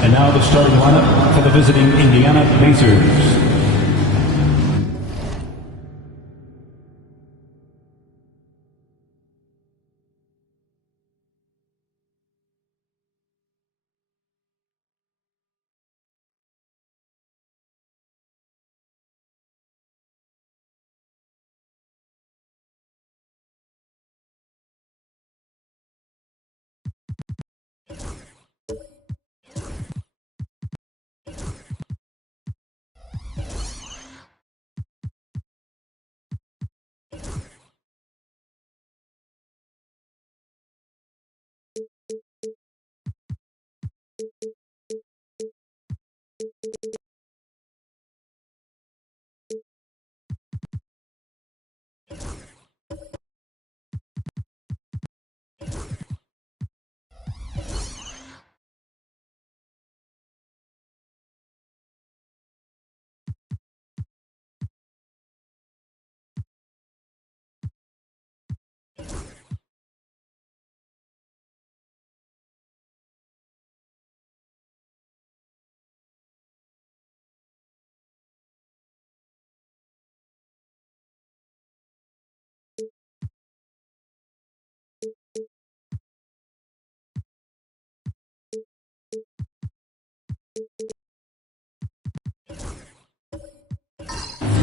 And now the starting lineup for the visiting Indiana Pacers.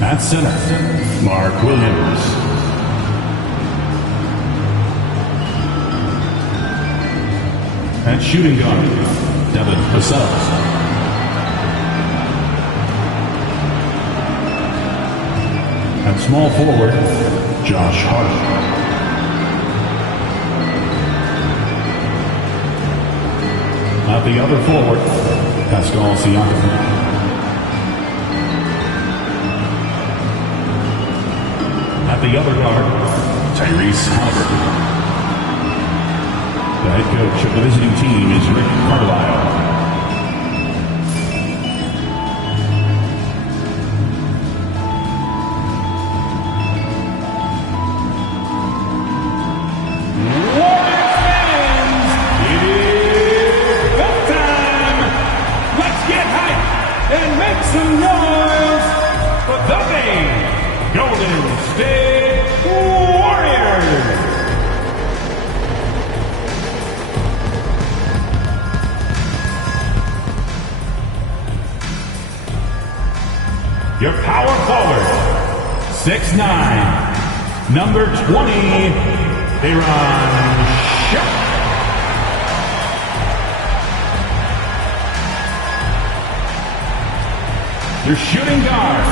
At center, Mark Williams. At shooting guard, Devin Vassell. At small forward, Josh Hart. At the other forward, Pascal Siakam. At the other guard, Tyrese Halliburton. The head coach of the visiting team is Rick Carlisle. Warriors fans, it is go time! Let's get hyped and make some noise for the big Golden State Warriors! Your power forward, 6'9", number 20, Aaron Sharp. Your shooting guard,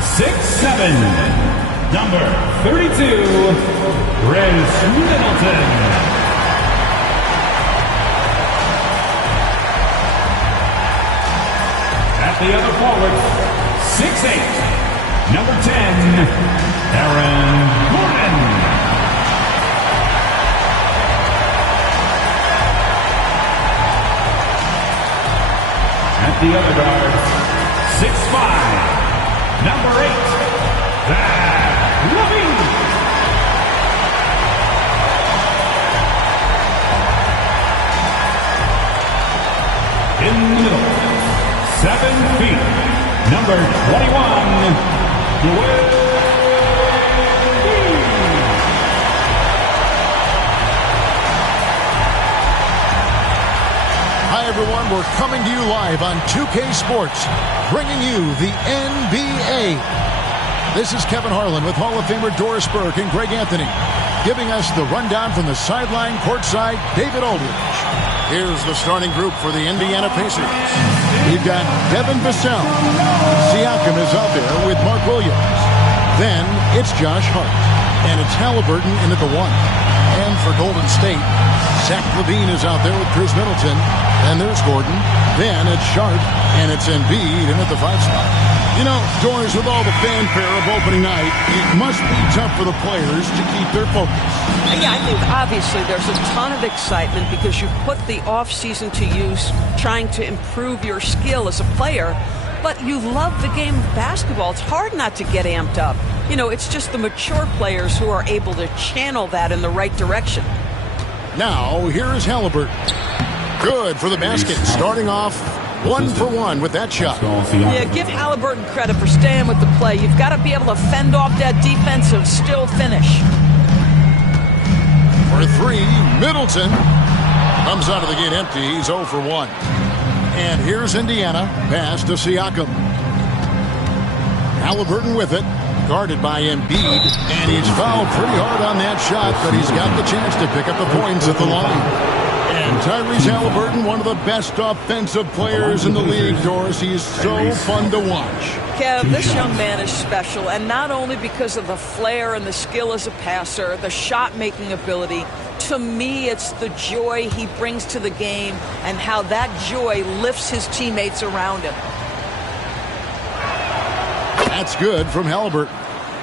6'7", number 32, Grace Middleton. At the other forward, 6'8", number 10, Aaron Gordon. At the other guard, 6'5", number 8, Zach Levine. In the middle, 7 feet, number 21, Joel. Hi, everyone. We're coming to you live on 2K Sports, bringing you the NBA. This is Kevin Harlan with Hall of Famer Doris Burke and Greg Anthony, giving us the rundown from the sideline courtside, David Aldridge. Here's the starting group for the Indiana Pacers. We've got Devin Vassell. Siakam is out there with Mark Williams. Then it's Josh Hart. And it's Halliburton in at the 1. And for Golden State, Zach Levine is out there with Chris Middleton. And there's Gordon. Then it's Sharp. And it's Embiid in at the 5 spot. You know, Doris, with all the fanfare of opening night, it must be tough for the players to keep their focus. Yeah, I think obviously there's a ton of excitement because you put the offseason to use trying to improve your skill as a player, but you love the game of basketball. It's hard not to get amped up. You know, it's just the mature players who are able to channel that in the right direction. Now, here is Halliburton. Good for the basket, starting off 1 for 1 with that shot. Yeah, give Halliburton credit for staying with the play. You've got to be able to fend off that defense and still finish. For 3, Middleton comes out of the gate empty. He's 0 for 1. And here's Indiana. Pass to Siakam. Halliburton with it. Guarded by Embiid. And he's fouled pretty hard on that shot, but he's got the chance to pick up the points at the line. And Tyrese Halliburton, one of the best offensive players in the league, Doris. He is so fun to watch. Kev, this young man is special, and not only because of the flair and the skill as a passer, the shot-making ability. To me, it's the joy he brings to the game and how that joy lifts his teammates around him. That's good from Halliburton.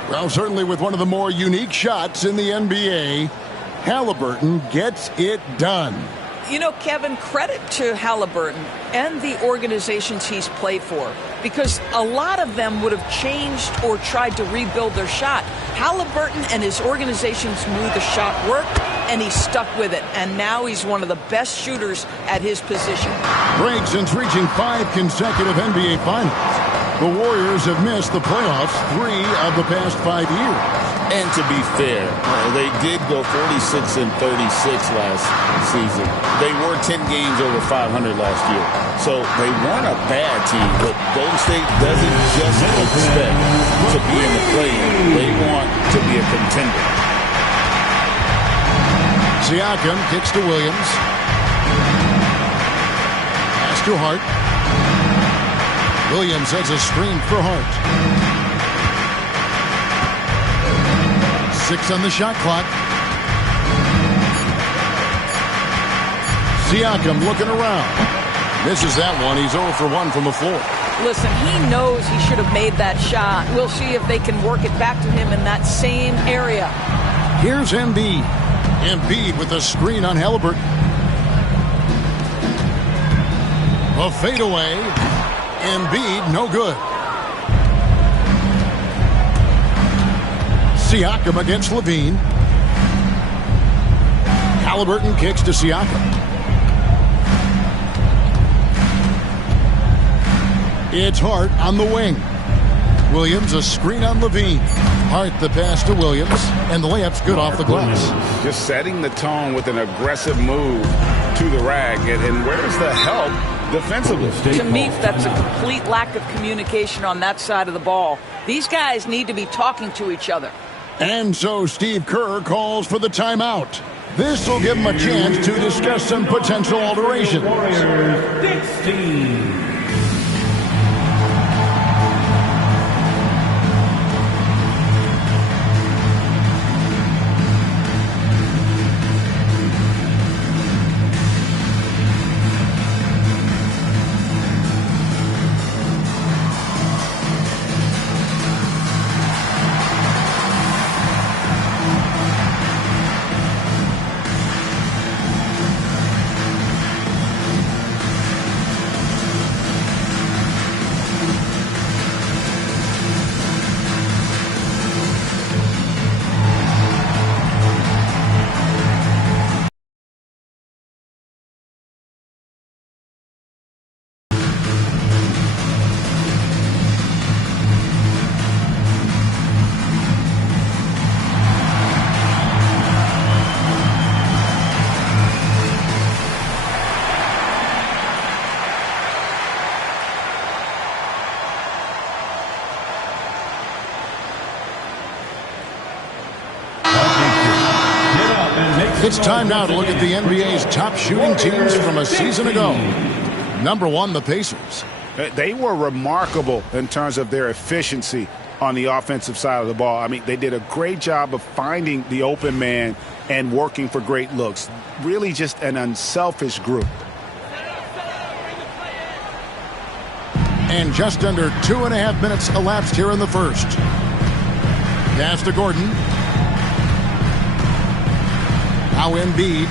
Well, certainly with one of the more unique shots in the NBA, Halliburton gets it done. You know, Kevin, credit to Halliburton and the organizations he's played for, because a lot of them would have changed or tried to rebuild their shot. Halliburton and his organizations knew the shot worked, and he stuck with it. And now he's one of the best shooters at his position. Greg, since reaching 5 consecutive NBA Finals, the Warriors have missed the playoffs 3 of the past 5 years. And to be fair, they did go 46 and 36 last season. They were 10 games over 500 last year. So they weren't a bad team, but Golden State doesn't just expect to be in the play-in. They want to be a contender. Siakam kicks to Williams. Pass to Hart. Williams has a screen for Hart. 6 on the shot clock. Siakam looking around. Misses that one. He's 0 for 1 from the floor. Listen, he knows he should have made that shot. We'll see if they can work it back to him in that same area. Here's Embiid. Embiid with a screen on Halliburton. A fadeaway. Embiid, no good. Siakam against Levine. Halliburton kicks to Siakam. It's Hart on the wing. Williams, a screen on Levine. Hart the pass to Williams, and the layup's good off the glass. Just setting the tone with an aggressive move to the rack. And where's the help defensively? To me, that's a complete lack of communication on that side of the ball. These guys need to be talking to each other. And so Steve Kerr calls for the timeout. This will give him a chance to discuss some potential alterations. Warriors 16. It's time now to look at the NBA's top shooting teams from a season ago. Number 1, the Pacers. They were remarkable in terms of their efficiency on the offensive side of the ball. I mean, they did a great job of finding the open man and working for great looks. Really just an unselfish group. And just under 2.5 minutes elapsed here in the first. Pass to Gordon. Now Embiid.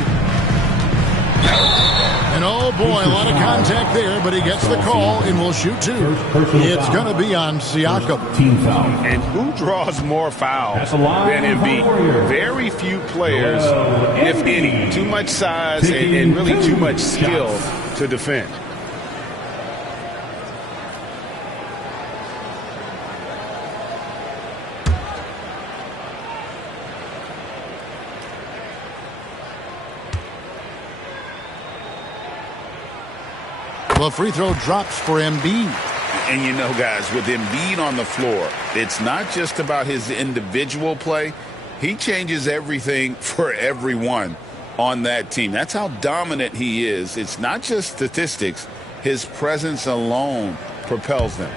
And oh boy, a lot of contact there, but he gets the call and will shoot 2. It's going to be on Siakam. Team foul. And who draws more fouls than Embiid? Very few players, if any. Too much size and really too much skill to defend. The free throw drops for Embiid. And you know, guys, with Embiid on the floor, it's not just about his individual play. He changes everything for everyone on that team. That's how dominant he is. It's not just statistics. His presence alone propels them.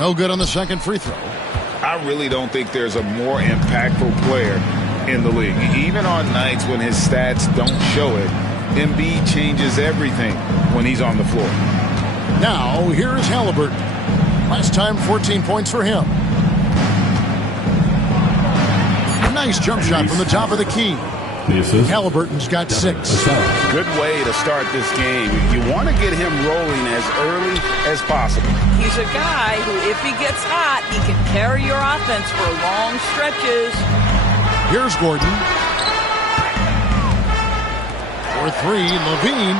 No good on the second free throw. I really don't think there's a more impactful player in the league. Even on nights when his stats don't show it, Embiid changes everything when he's on the floor. Now, here is Halliburton. Last time, 14 points for him. Nice jump shot from the top of the key. Halliburton's got 6. Good way to start this game. You want to get him rolling as early as possible. He's a guy who, if he gets hot, he can carry your offense for long stretches. Here's Gordon. For 3, Levine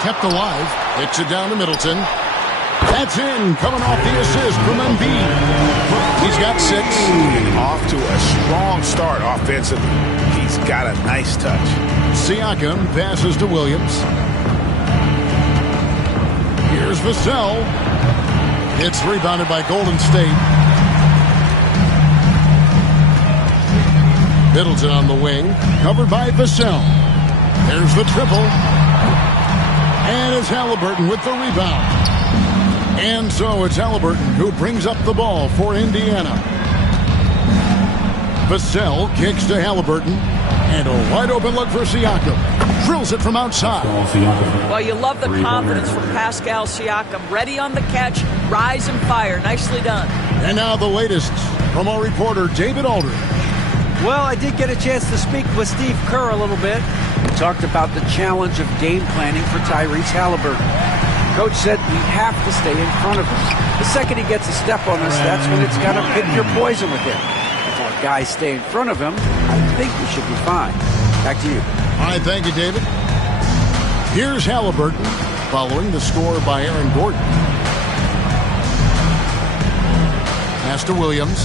kept alive. Hits it down to Middleton. That's in, coming off the assist from Embiid. He's got 6. Off to a strong start offensively. He's got a nice touch. Siakam passes to Williams. Here's Vassell. It's rebounded by Golden State. Middleton on the wing, covered by Vassell. There's the triple. And it's Halliburton with the rebound. And so it's Halliburton who brings up the ball for Indiana. Vassell kicks to Halliburton. And a wide open look for Siakam. Drills it from outside. Well, you love the confidence from Pascal Siakam. Ready on the catch, rise and fire. Nicely done. And now the latest from our reporter, David Aldridge. Well, I did get a chance to speak with Steve Kerr a little bit. We talked about the challenge of game planning for Tyrese Halliburton. Coach said we have to stay in front of him. The second he gets a step on us, that's when it's got to pick your poison with him. If our guys stay in front of him, I think we should be fine. Back to you. All right, thank you, David. Here's Halliburton following the score by Aaron Gordon. Pass to Williams.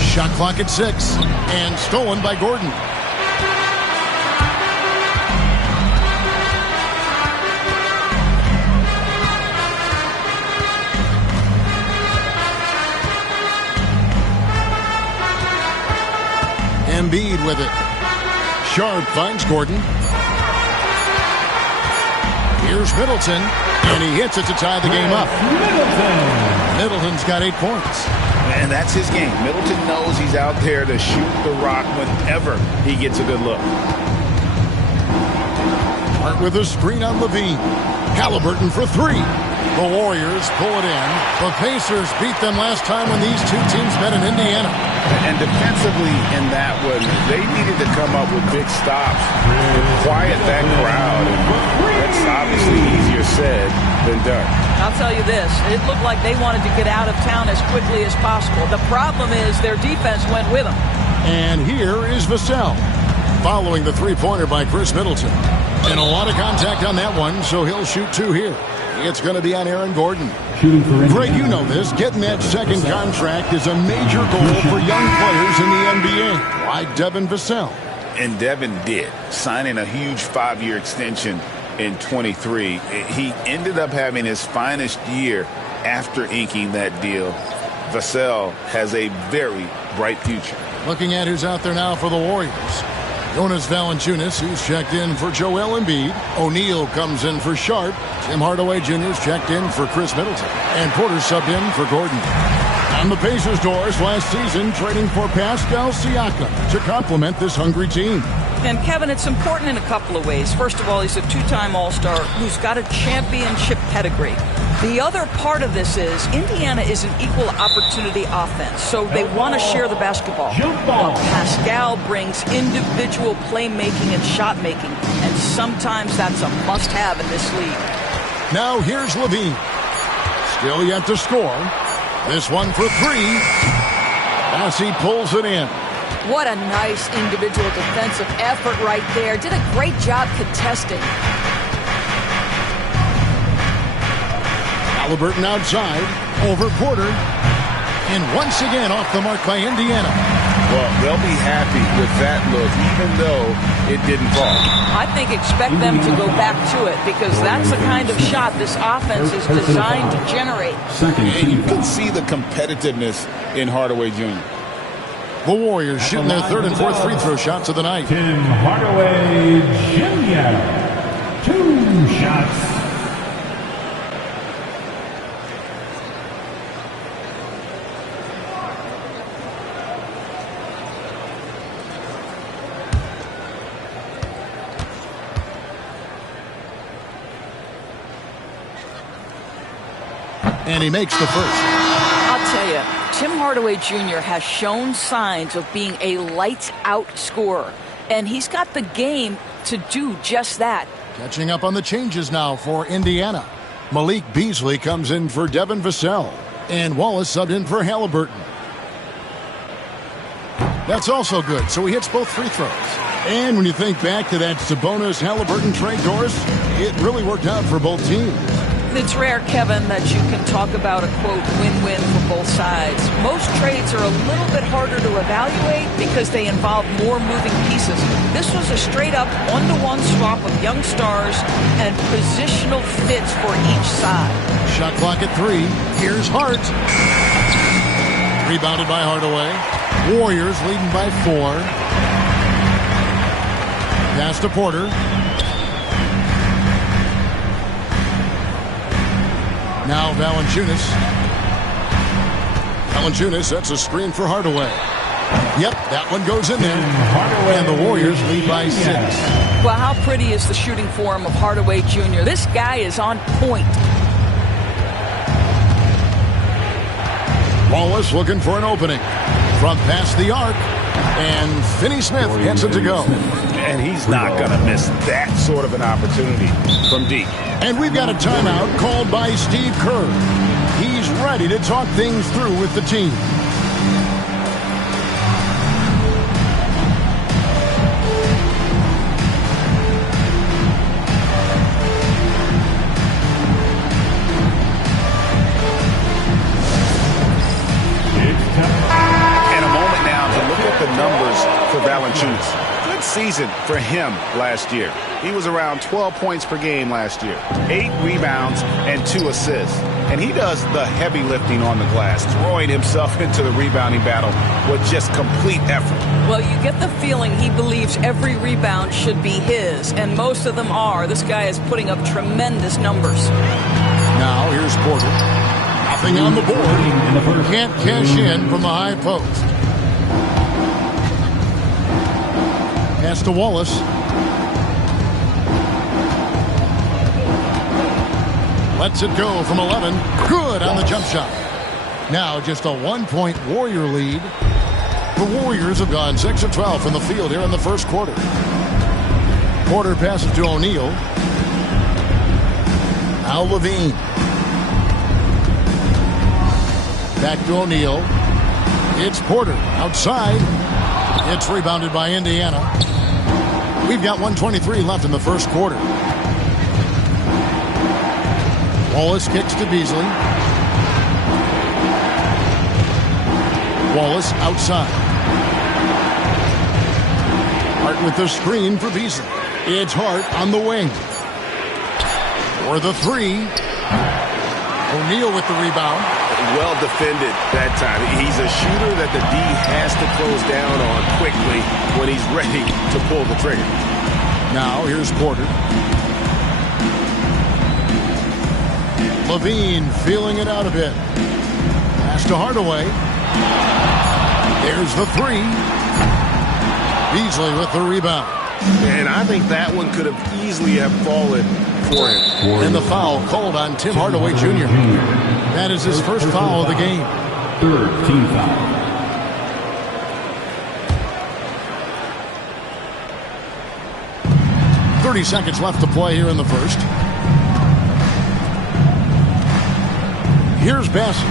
Shot clock at 6 and stolen by Gordon. Embiid with it. Sharp finds Gordon. Here's Middleton, and he hits it to tie the game up. Middleton's got 8 points. And that's his game. Middleton knows he's out there to shoot the rock whenever he gets a good look. Hart with a screen on Levine. Halliburton for 3. The Warriors pull it in. The Pacers beat them last time when these two teams met in Indiana. And defensively in that one, they needed to come up with big stops to quiet that crowd. And that's obviously easier said than done. I'll tell you this, it looked like they wanted to get out of town as quickly as possible. The problem is their defense went with them. And here is Vassell, following the three-pointer by Chris Middleton. And a lot of contact on that one, so he'll shoot 2 here. It's going to be on Aaron Gordon. Greg, you know this. Getting that second contract is a major goal for young players in the NBA. Why Devin Vassell? And Devin did, signing a huge 5-year extension in 23. He ended up having his finest year after inking that deal. Vassell has a very bright future. Looking at who's out there now for the Warriors. Jonas Valanciunas, who's checked in for Joel Embiid. O'Neal comes in for Sharp. Tim Hardaway Jr. is checked in for Chris Middleton. And Porter subbed in for Gordon. On the Pacers' doors last season, trading for Pascal Siakam to complement this hungry team. And Kevin, it's important in a couple of ways. First of all, he's a two-time All-Star who's got a championship pedigree. The other part of this is Indiana is an equal opportunity offense, so they want to share the basketball. While Pascal brings individual playmaking and shot making, and sometimes that's a must-have in this league. Now here's Levine. Still yet to score. This one for three. As he pulls it in. What a nice individual defensive effort right there. Did a great job contesting. Halliburton outside, over Porter, and once again off the mark by Indiana. Well, they'll be happy with that look, even though it didn't fall. I think expect them to go back to it because that's the kind of shot this offense is designed to generate. And you can see the competitiveness in Hardaway Jr. The Warriors shooting their third and fourth free throw shots of the night. Tim Hardaway Jr. 2 shots. And he makes the first. I'll tell you, Tim Hardaway Jr. has shown signs of being a lights-out scorer, and he's got the game to do just that. Catching up on the changes now for Indiana. Malik Beasley comes in for Devin Vassell, and Wallace subbed in for Halliburton. That's also good, so he hits both free throws. And when you think back to that Sabonis-Halliburton trade, Doris, it really worked out for both teams. It's rare, Kevin, that you can talk about a, quote, win-win for both sides. Most trades are a little bit harder to evaluate because they involve more moving pieces. This was a straight-up one-to-one swap of young stars and positional fits for each side. Shot clock at 3. Here's Hart. Rebounded by Hardaway. Warriors leading by 4. Pass to Porter. Now Valanciunas. Valanciunas sets a screen for Hardaway. Yep, that one goes in there. And the Warriors lead by 6. Well, how pretty is the shooting form of Hardaway Jr.? This guy is on point. Wallace looking for an opening. From past the arc. And Finney-Smith gets it to go. And he's not going to miss that sort of an opportunity from deep. And we've got a timeout called by Steve Kerr. He's ready to talk things through with the team. And a moment now to look at the numbers for Valanciunas. Good season for him last year. He was around 12 points per game last year, 8 rebounds and 2 assists. And he does the heavy lifting on the glass, throwing himself into the rebounding battle with just complete effort. Well, you get the feeling he believes every rebound should be his, and most of them are. This guy is putting up tremendous numbers. Now here's Porter. Nothing on the board. Can't cash in from the high post. Pass to Wallace. Lets it go from 11. Good on the jump shot. Now just a 1-point Warrior lead. The Warriors have gone 6 of 12 from the field here in the first quarter. Porter passes to O'Neal. Now Levine. Back to O'Neal. It's Porter outside. It's rebounded by Indiana. We've got 1:23 left in the first quarter. Wallace kicks to Beasley. Wallace outside. Hart with the screen for Beasley. It's Hart on the wing. For the three. O'Neal with the rebound. Well defended that time. He's a shooter that the D has to close down on quickly when he's ready to pull the trigger. Now here's Porter. Levine feeling it out a bit. Pass to Hardaway. There's the three. Beasley with the rebound. And I think that one could have easily have fallen for him. And the foul called on Tim Hardaway Jr. That is his first foul of the game. Third team foul. .30 seconds left to play here in the first. Here's Bassett.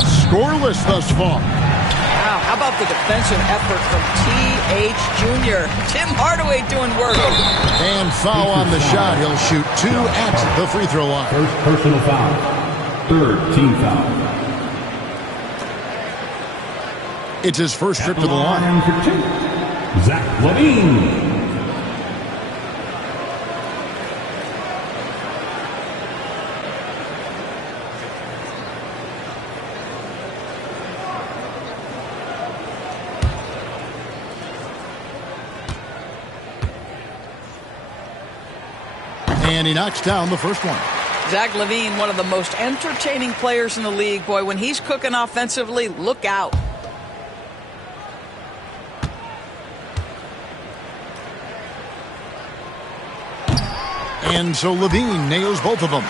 Scoreless thus far. Wow, how about the defensive effort from T.H. Jr.? Tim Hardaway doing work. And foul on the shot. He'll shoot 2 at the free throw line. First personal foul. Third team foul. It's his first trip to the line. For 2. Zach Levine. And he knocks down the first one. Zach Levine, one of the most entertaining players in the league. Boy, when he's cooking offensively, look out. And so Levine nails both of them.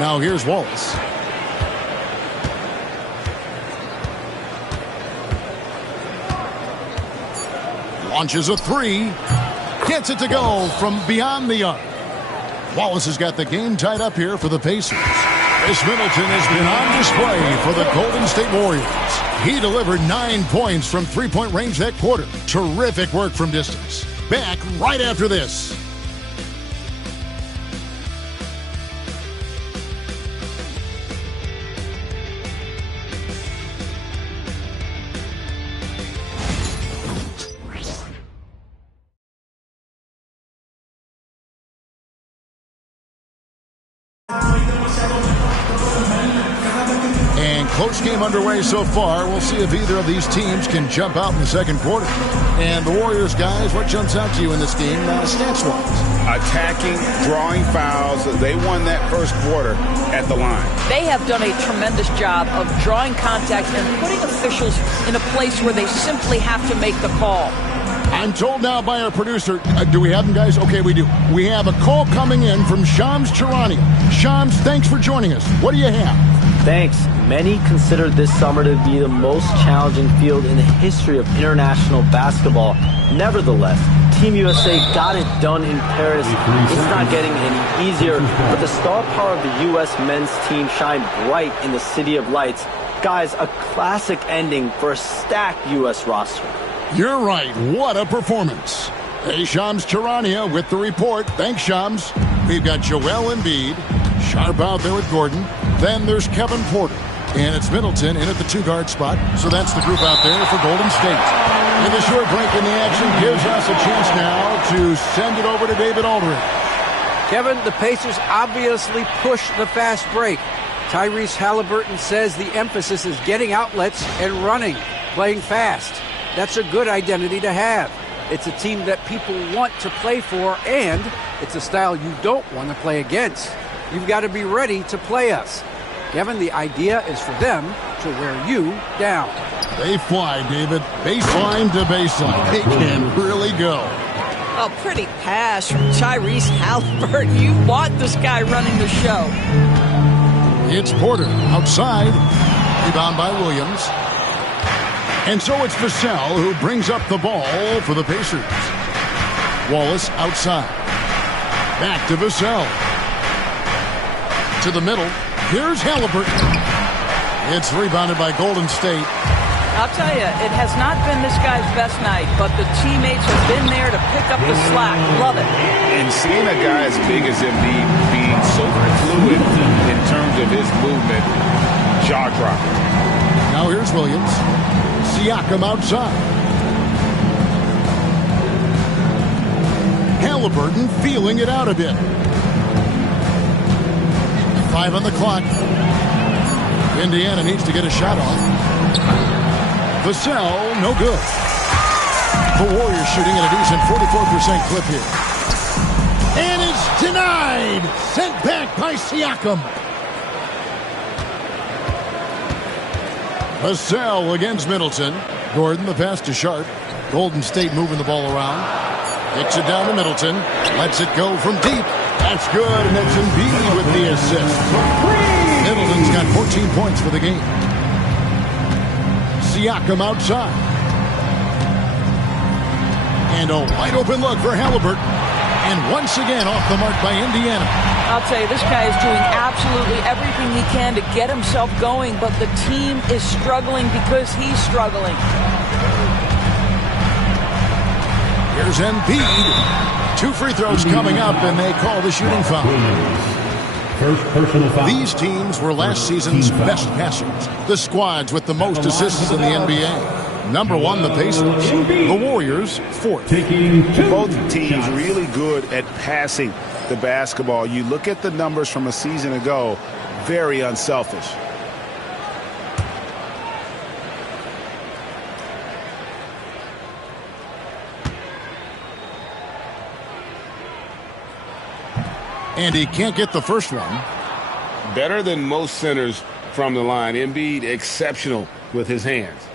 Now here's Wallace. Launches a three. Gets it to go from beyond the arc. Wallace has got the game tied up here for the Pacers. Chris Middleton has been on display for the Golden State Warriors. He delivered 9 points from three-point range that quarter. Terrific work from distance. Back right after this. And close game underway so far. We'll see if either of these teams can jump out in the second quarter. And the Warriors, guys, what jumps out to you in this game stats-wise? Attacking, drawing fouls. They won that first quarter at the line. They have done a tremendous job of drawing contact and putting officials in a place where they simply have to make the call. I'm told now by our producer, do we have them, guys? Okay, we do. We have a call coming in from Shams Charania. Shams, thanks for joining us. What do you have? Thanks. Many consider this summer to be the most challenging field in the history of international basketball. Nevertheless, Team USA got it done in Paris. It's not getting any easier, but the star power of the U.S. men's team shined bright in the City of Lights. Guys, a classic ending for a stacked U.S. roster. You're right. What a performance. Hey, Shams Charania with the report. Thanks, Shams. We've got Joel Embiid. Sharp out there with Gordon. Then there's Kevin Porter. And it's Middleton in at the two-guard spot. So that's the group out there for Golden State. And the short break in the action gives us a chance now to send it over to David Aldridge. Kevin, the Pacers obviously push the fast break. Tyrese Halliburton says the emphasis is getting outlets and running, playing fast. That's a good identity to have. It's a team that people want to play for, and it's a style you don't want to play against. You've got to be ready to play us. Kevin, the idea is for them to wear you down. They fly, David. Baseline to baseline. They can really go. A pretty pass from Tyrese Halliburton. You want this guy running the show. It's Porter outside. Rebound by Williams. And so it's Vassell who brings up the ball for the Pacers. Wallace outside. Back to Vassell. To the middle. Here's Halliburton. It's rebounded by Golden State. I'll tell you, it has not been this guy's best night, but the teammates have been there to pick up the slack. Love it. And seeing a guy as big as Embiid being so fluid in terms of his movement, jaw-dropping. Now here's Williams. Siakam outside. Halliburton feeling it out a bit. 5 on the clock. Indiana needs to get a shot off. Vassell, no good. The Warriors shooting at a decent 44% clip here. And it's denied. Sent back by Siakam. Vassell against Middleton. Gordon, the pass to Sharp. Golden State moving the ball around. Kicks it down to Middleton. Lets it go from deep. That's good, and that's Embiid with the assist. Middleton's got 14 points for the game. Siakam outside. And a wide open look for Halliburton. And once again off the mark by Indiana. I'll tell you, this guy is doing absolutely everything he can to get himself going, but the team is struggling because he's struggling. Here's Embiid. 2 free throws coming up, and they call the shooting foul. First personal foul. These teams were last season's best passers. The squads with the most assists in the NBA. Number 1, the Pacers. The Warriors, 4th. Both teams really good at passing the basketball. You look at the numbers from a season ago, very unselfish. And he can't get the first one. Better than most centers from the line. Embiid exceptional with his hands.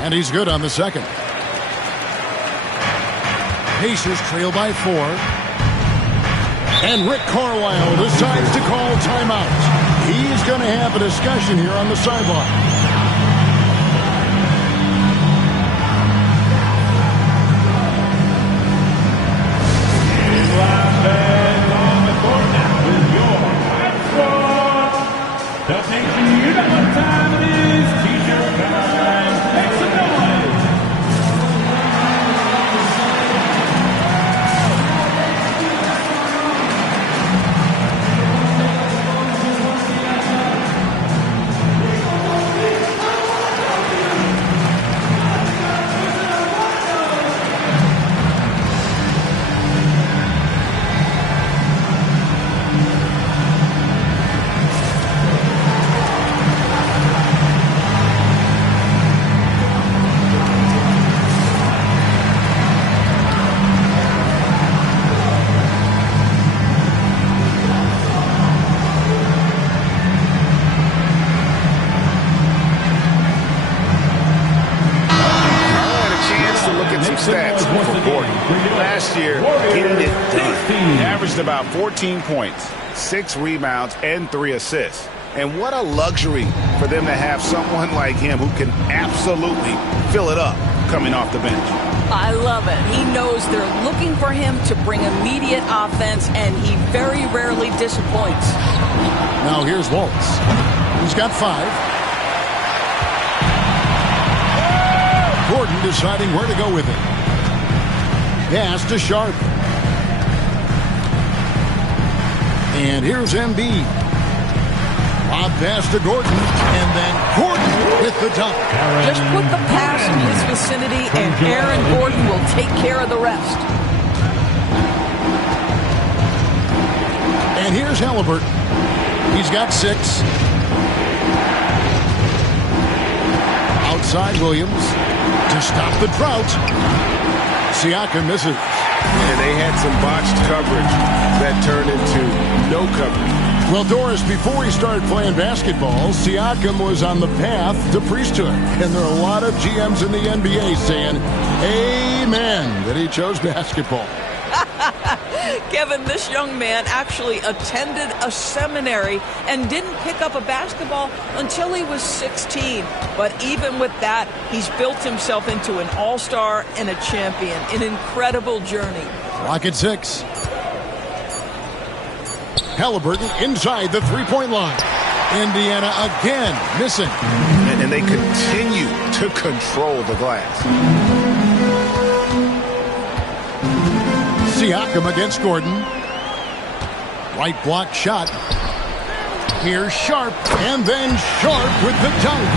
And he's good on the second. Pacers trail by 4. And Rick Carlisle decides to call timeout. He's going to have a discussion here on the sideline. About 14 points, 6 rebounds, and 3 assists. And what a luxury for them to have someone like him who can absolutely fill it up coming off the bench. I love it. He knows they're looking for him to bring immediate offense, and he very rarely disappoints. Now here's Waltz. He's got 5. Gordon deciding where to go with it. Pass to Sharp. And here's Embiid. Lob pass to Gordon. And then Gordon with the dunk. Just put the pass in his vicinity, and Aaron Gordon will take care of the rest. And here's Halliburton. He's got 6. Outside Williams to stop the drought. Siakam misses. And they had some botched coverage that turned into no coverage. Well, Doris, before he started playing basketball, Siakam was on the path to priesthood. And there are a lot of GMs in the NBA saying, amen, that he chose basketball. Kevin, this young man actually attended a seminary and didn't pick up a basketball until he was 16. But even with that, he's built himself into an all-star and a champion. An incredible journey. Clock at 6. Halliburton inside the three-point line. Indiana again missing. And they continue to control the glass. Siakam against Gordon. Right block shot. Here's Sharp, and then Sharp with the dunk.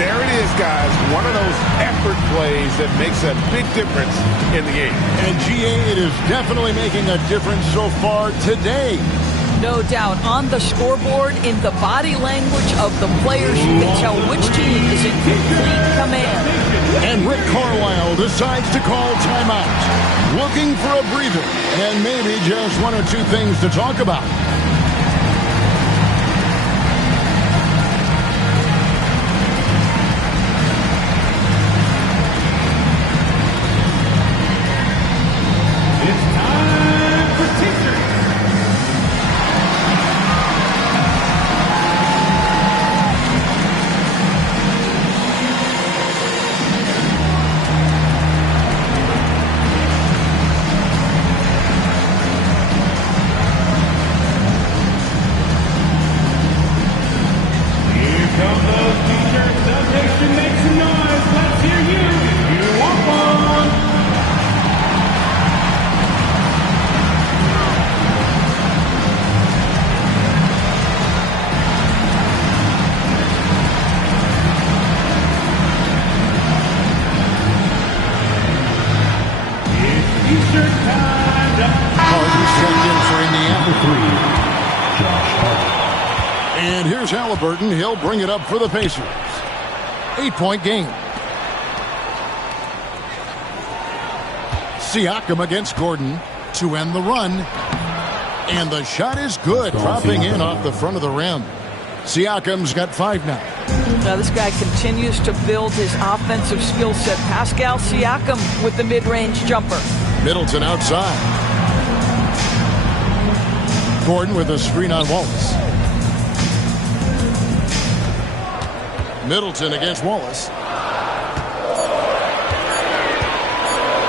There it is, guys. One of those effort plays that makes a big difference in the game. And GA, it is definitely making a difference so far today. No doubt. On the scoreboard, in the body language of the players, you can tell which team is in complete command. And Rick Carlisle decides to call timeout. Looking for a breather and maybe just one or two things to talk about. And here's Halliburton. He'll bring it up for the Pacers. 8-point game. Siakam against Gordon to end the run. And the shot is good, dropping in off the front of the rim. Siakam's got 5 now. Now this guy continues to build his offensive skill set. Pascal Siakam with the mid-range jumper. Middleton outside. Gordon with a screen on Wallace. Middleton against Wallace.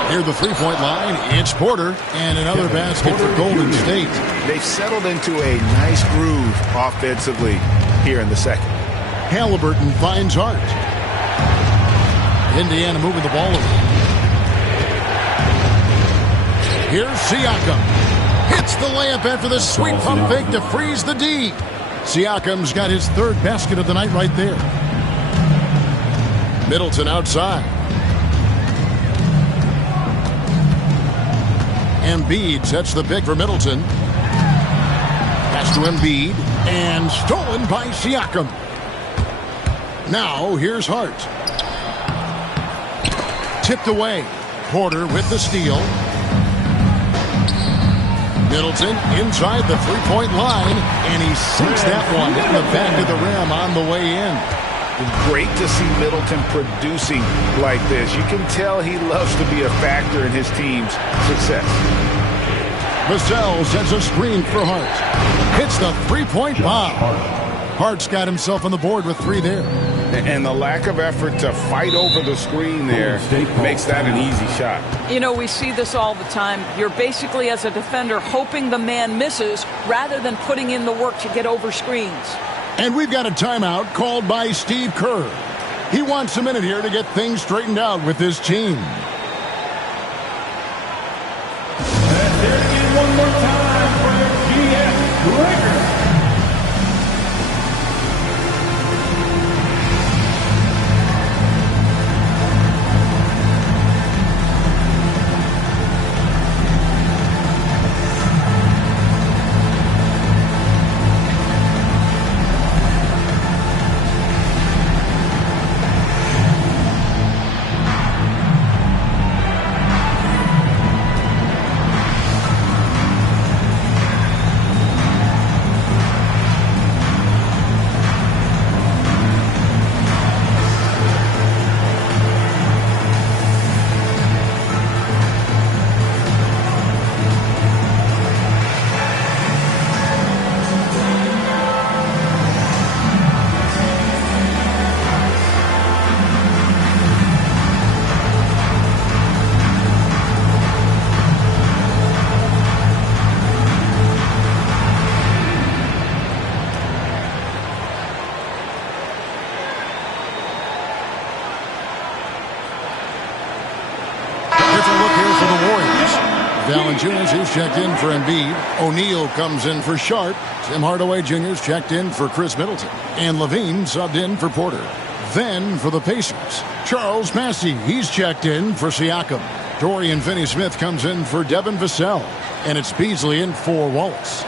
Near the three-point line, it's Porter, and another basket for Golden State. They've settled into a nice groove offensively here in the second. Halliburton finds Hart. Indiana moving the ball around. Here's Siakam. Hits the layup after the sweet pump fake to freeze the D. Siakam's got his 3rd basket of the night right there. Middleton outside. Embiid sets the pick for Middleton. Pass to Embiid. And stolen by Siakam. Now here's Hart. Tipped away. Porter with the steal. Middleton inside the three-point line. And he sinks that one in the back of the rim on the way in. Great to see Middleton producing like this. You can tell he loves to be a factor in his team's success. Vassell sends a screen for Hart. Hits the three-point bomb. Hart's got himself on the board with 3 there. And the lack of effort to fight over the screen there makes that an easy shot. You know, we see this all the time. You're basically, as a defender, hoping the man misses rather than putting in the work to get over screens. And we've got a timeout called by Steve Kerr. He wants a minute here to get things straightened out with his team. One more time for the GS Lakers. Valanciunas, he's checked in for Embiid. O'Neal comes in for Sharp. Tim Hardaway Jr.'s checked in for Chris Middleton. And Levine subbed in for Porter. Then for the Pacers, Charles Massey, he's checked in for Siakam. Dorian Finney-Smith comes in for Devin Vassell. And it's Beasley in for Wallace.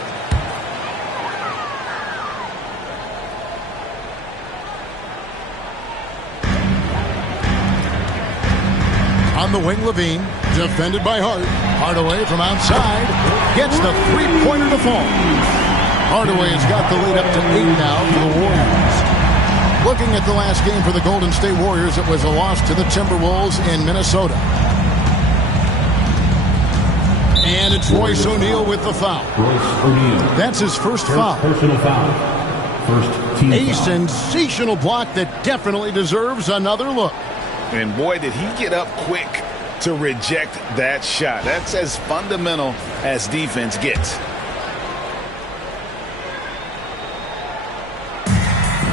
On the wing, Levine, defended by Hart. Hardaway from outside gets the three-pointer to fall. Hardaway has got the lead up to 8 now for the Warriors. Looking at the last game for the Golden State Warriors, it was a loss to the Timberwolves in Minnesota. And it's Royce O'Neal with the foul. That's his first foul. Personal foul. First team A foul. sensational block that definitely deserves another look. And boy, did he get up quick to reject that shot. That's as fundamental as defense gets.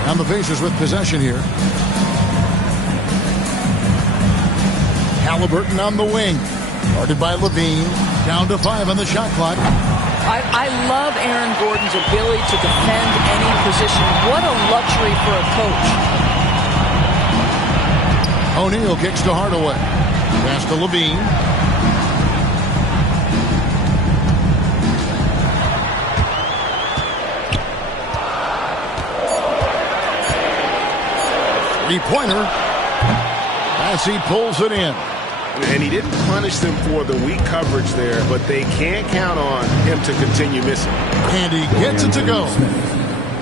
And the Pacers with possession here. Halliburton on the wing. Guarded by Levine. Down to 5 on the shot clock. I love Aaron Gordon's ability to defend any position. What a luxury for a coach. O'Neal kicks to Hardaway. Pass to Levine. Three-pointer. As he pulls it in. And he didn't punish them for the weak coverage there, but they can't count on him to continue missing. And he gets it to go.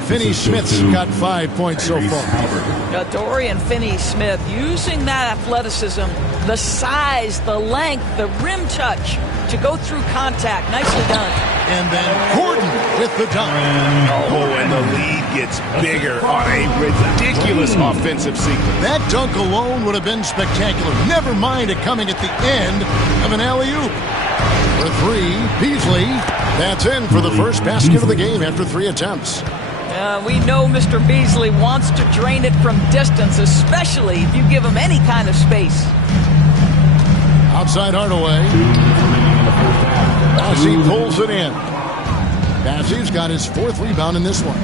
Finney-Smith's got 5 points so far. Dorian Finney-Smith using that athleticism, the size, the length, the rim touch to go through contact. Nicely done. And then Gordon with the dunk. Oh, and the lead gets bigger on a ridiculous offensive sequence. That dunk alone would have been spectacular. Never mind it coming at the end of an alley-oop. For 3, Beasley. That's in for the first basket of the game after 3 attempts. We know Mr. Beasley wants to drain it from distance, especially if you give him any kind of space. Outside Hardaway. Massey pulls it in. Massey's got his 4th rebound in this one.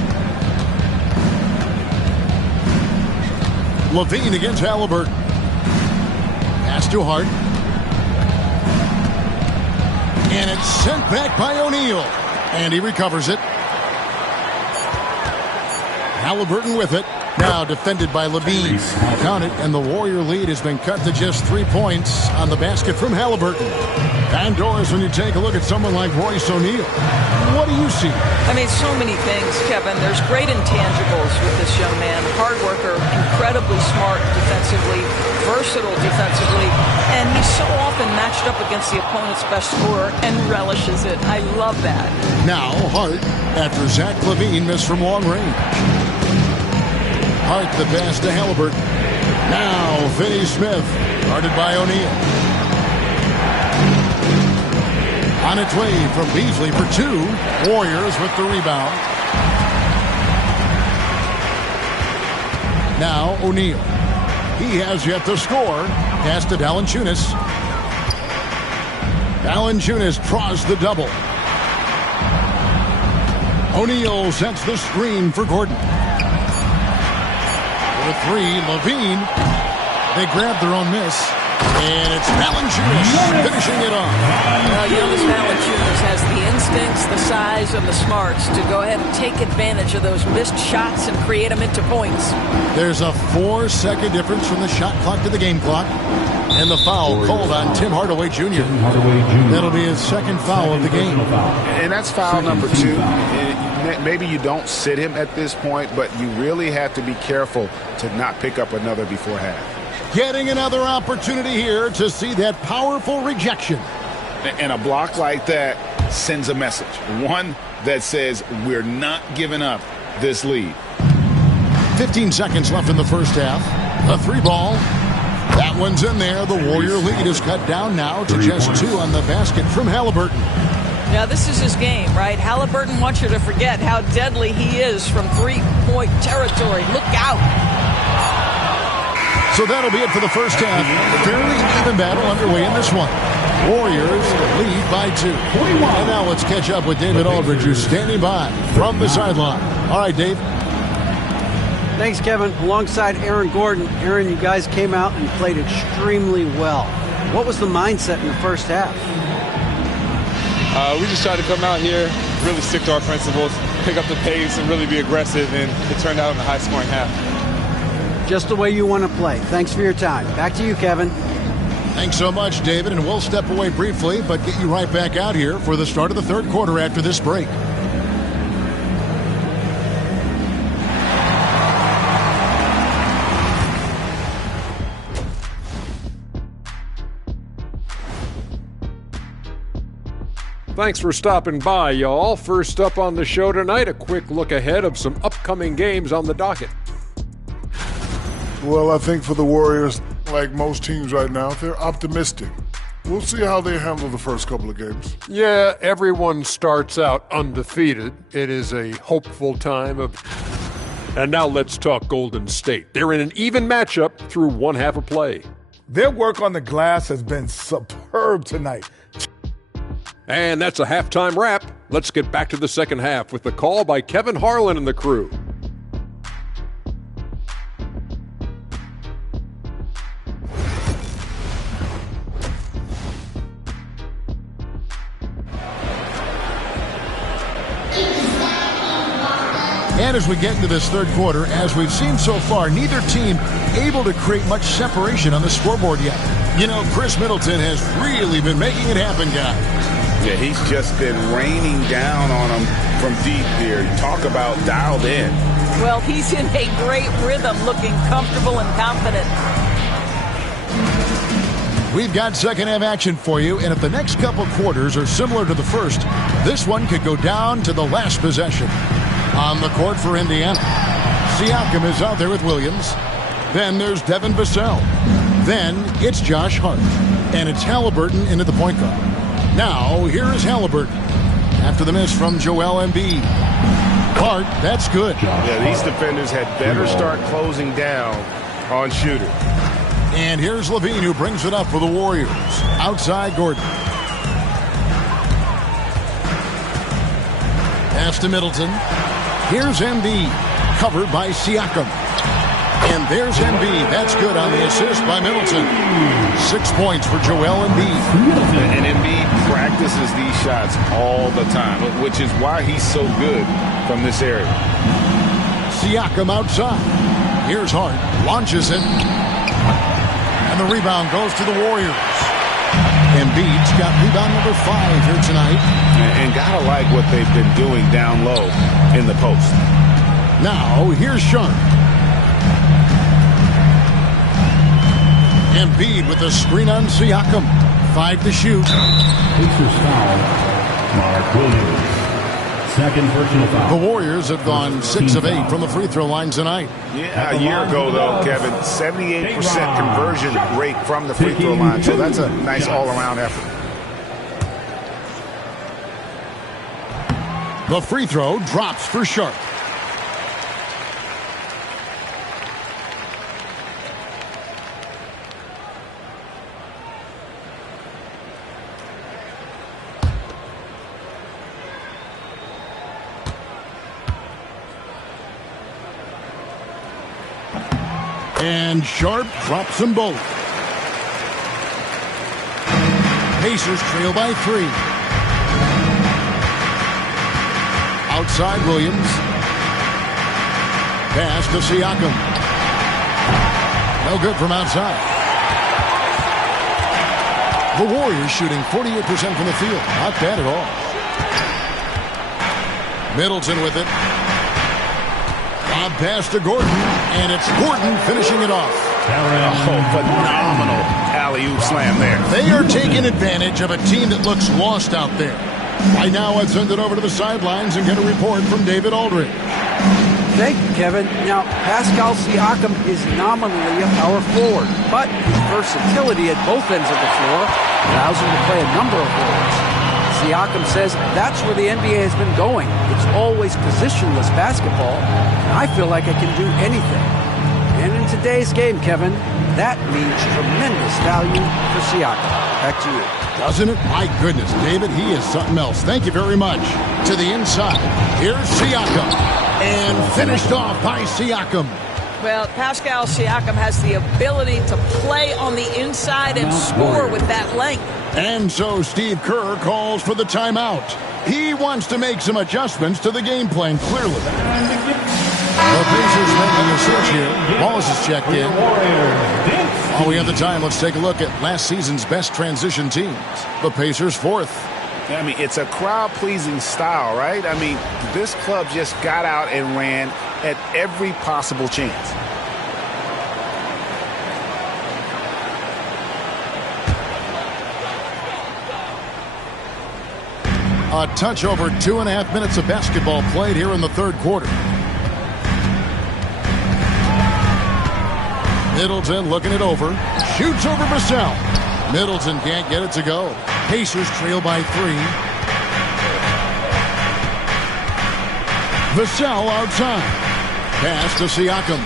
Levine against Halliburton. Pass to Hart. And it's sent back by O'Neal. And he recovers it. Halliburton with it. Now defended by Levine. Count it, and the Warrior lead has been cut to just 3 points on the basket from Halliburton. And Doris, when you take a look at someone like Royce O'Neal, what do you see? I mean, so many things, Kevin. There's great intangibles with this young man. Hard worker, incredibly smart defensively, versatile defensively, and he's so often matched up against the opponent's best scorer and relishes it. I love that. Now Hart, after Zach Levine missed from long range. Hart the pass to Halliburton. Now Finney-Smith, guarded by O'Neal. On its way from Beasley for 2. Warriors with the rebound. Now O'Neal. He has yet to score. Pass to Valanciunas. Valanciunas draws the double. O'Neal sets the screen for Gordon. For 3, Levine. They grab their own miss. And it's Valanciunas finishing it off. Well, Jonas Valanciunas has the instincts, the size, and the smarts to go ahead and take advantage of those missed shots and create them into points. There's a 4-second difference from the shot clock to the game clock. And the foul called on Tim Hardaway Jr. That'll be his 2nd foul of the game. And that's foul number 2. Maybe you don't sit him at this point, but you really have to be careful to not pick up another before half. Getting another opportunity here to see that powerful rejection. And a block like that sends a message. One that says we're not giving up this lead. 15 seconds left in the first half. A 3-ball. That one's in there. The Warrior lead is cut down now to just 2 on the basket from Halliburton. Now, this is his game, right? Halliburton wants you to forget how deadly he is from 3-point territory. Look out. So that'll be it for the first half. Fairly even battle underway in this one. Warriors lead by 2. And now let's catch up with David Aldridge, who's standing by from the sideline. All right, Dave. Thanks, Kevin. Alongside Aaron Gordon. Aaron, you guys came out and played extremely well. What was the mindset in the first half? We just tried to come out here, really stick to our principles, pick up the pace, and really be aggressive, and it turned out in a high-scoring half. Just the way you want to play. Thanks for your time. Back to you, Kevin. Thanks so much, David, and we'll step away briefly, but get you right back out here for the start of the third quarter after this break. Thanks for stopping by, y'all. First up on the show tonight, a quick look ahead of some upcoming games on the docket. Well, I think for the Warriors, like most teams right now, they're optimistic. We'll see how they handle the first couple of games. Yeah, everyone starts out undefeated. It is a hopeful time of... And now let's talk Golden State. They're in an even matchup through one half of play. Their work on the glass has been superb tonight. And that's a halftime wrap. Let's get back to the second half with the call by Kevin Harlan and the crew. And as we get into this third quarter, as we've seen so far, neither team able to create much separation on the scoreboard yet. You know, Chris Middleton has really been making it happen, guys. Yeah, he's just been raining down on them from deep here. Talk about dialed in. Well, he's in a great rhythm, looking comfortable and confident. We've got second half action for you, and if the next couple quarters are similar to the first, this one could go down to the last possession. On the court for Indiana, Siakam is out there with Williams. Then there's Devin Vassell. Then it's Josh Hart. And it's Halliburton into the point guard. Now, here is Halliburton after the miss from Joel Embiid. Hart, that's good. Yeah, these defenders had better start closing down on shooter. And here's Levine, who brings it up for the Warriors. Outside Gordon. Pass to Middleton. Here's Embiid, covered by Siakam. And there's Embiid. That's good on the assist by Middleton. 6 points for Joel Embiid. And Embiid practices these shots all the time, which is why he's so good from this area. Siakam outside. Here's Hart. Launches it. And the rebound goes to the Warriors. Embiid's got rebound number 5 here tonight. And gotta like what they've been doing down low in the post. Now, here's Sharp. Embiid with a screen on Siakam. 5 to shoot. Pacers foul. Mark Williams. Second personal foul. The Warriors have gone 6 of 8 from the free throw line tonight. Yeah, a year ago, though, Kevin, 78% conversion rate from the free throw line. So that's a nice all-around effort. The free throw drops for Sharp. And Sharp drops them both. Pacers trail by 3. Outside Williams. Pass to Siakam. No good from outside. The Warriors shooting 48% from the field. Not bad at all. Middleton with it. Lob pass to Gordon, and it's Gordon finishing it off. Oh, phenomenal alley-oop slam there. They are taking advantage of a team that looks lost out there. Right now, I'd send it over to the sidelines and get a report from David Aldridge. Thank you, Kevin. Now, Pascal Siakam is nominally a power forward, but his versatility at both ends of the floor allows him to play a number of roles. Siakam says that's where the NBA has been going. It's always positionless basketball, and I feel like I can do anything. And in today's game, Kevin, that means tremendous value for Siakam. Back to you. Doesn't it? My goodness, David, he is something else. Thank you very much. To the inside. Here's Siakam. And finished off by Siakam. Well, Pascal Siakam has the ability to play on the inside and score with that length. And so Steve Kerr calls for the timeout. He wants to make some adjustments to the game plan, clearly. The Pacers making a switch here. Wallace is checked in. While we have the time, let's take a look at last season's best transition teams. The Pacers 4th. I mean, it's a crowd-pleasing style, right? I mean, this club just got out and ran at every possible chance. A touch over 2.5 minutes of basketball played here in the third quarter. Middleton looking it over. Shoots over Vassell. Middleton can't get it to go. Pacers trail by 3. Vassell outside. Pass to Siakam.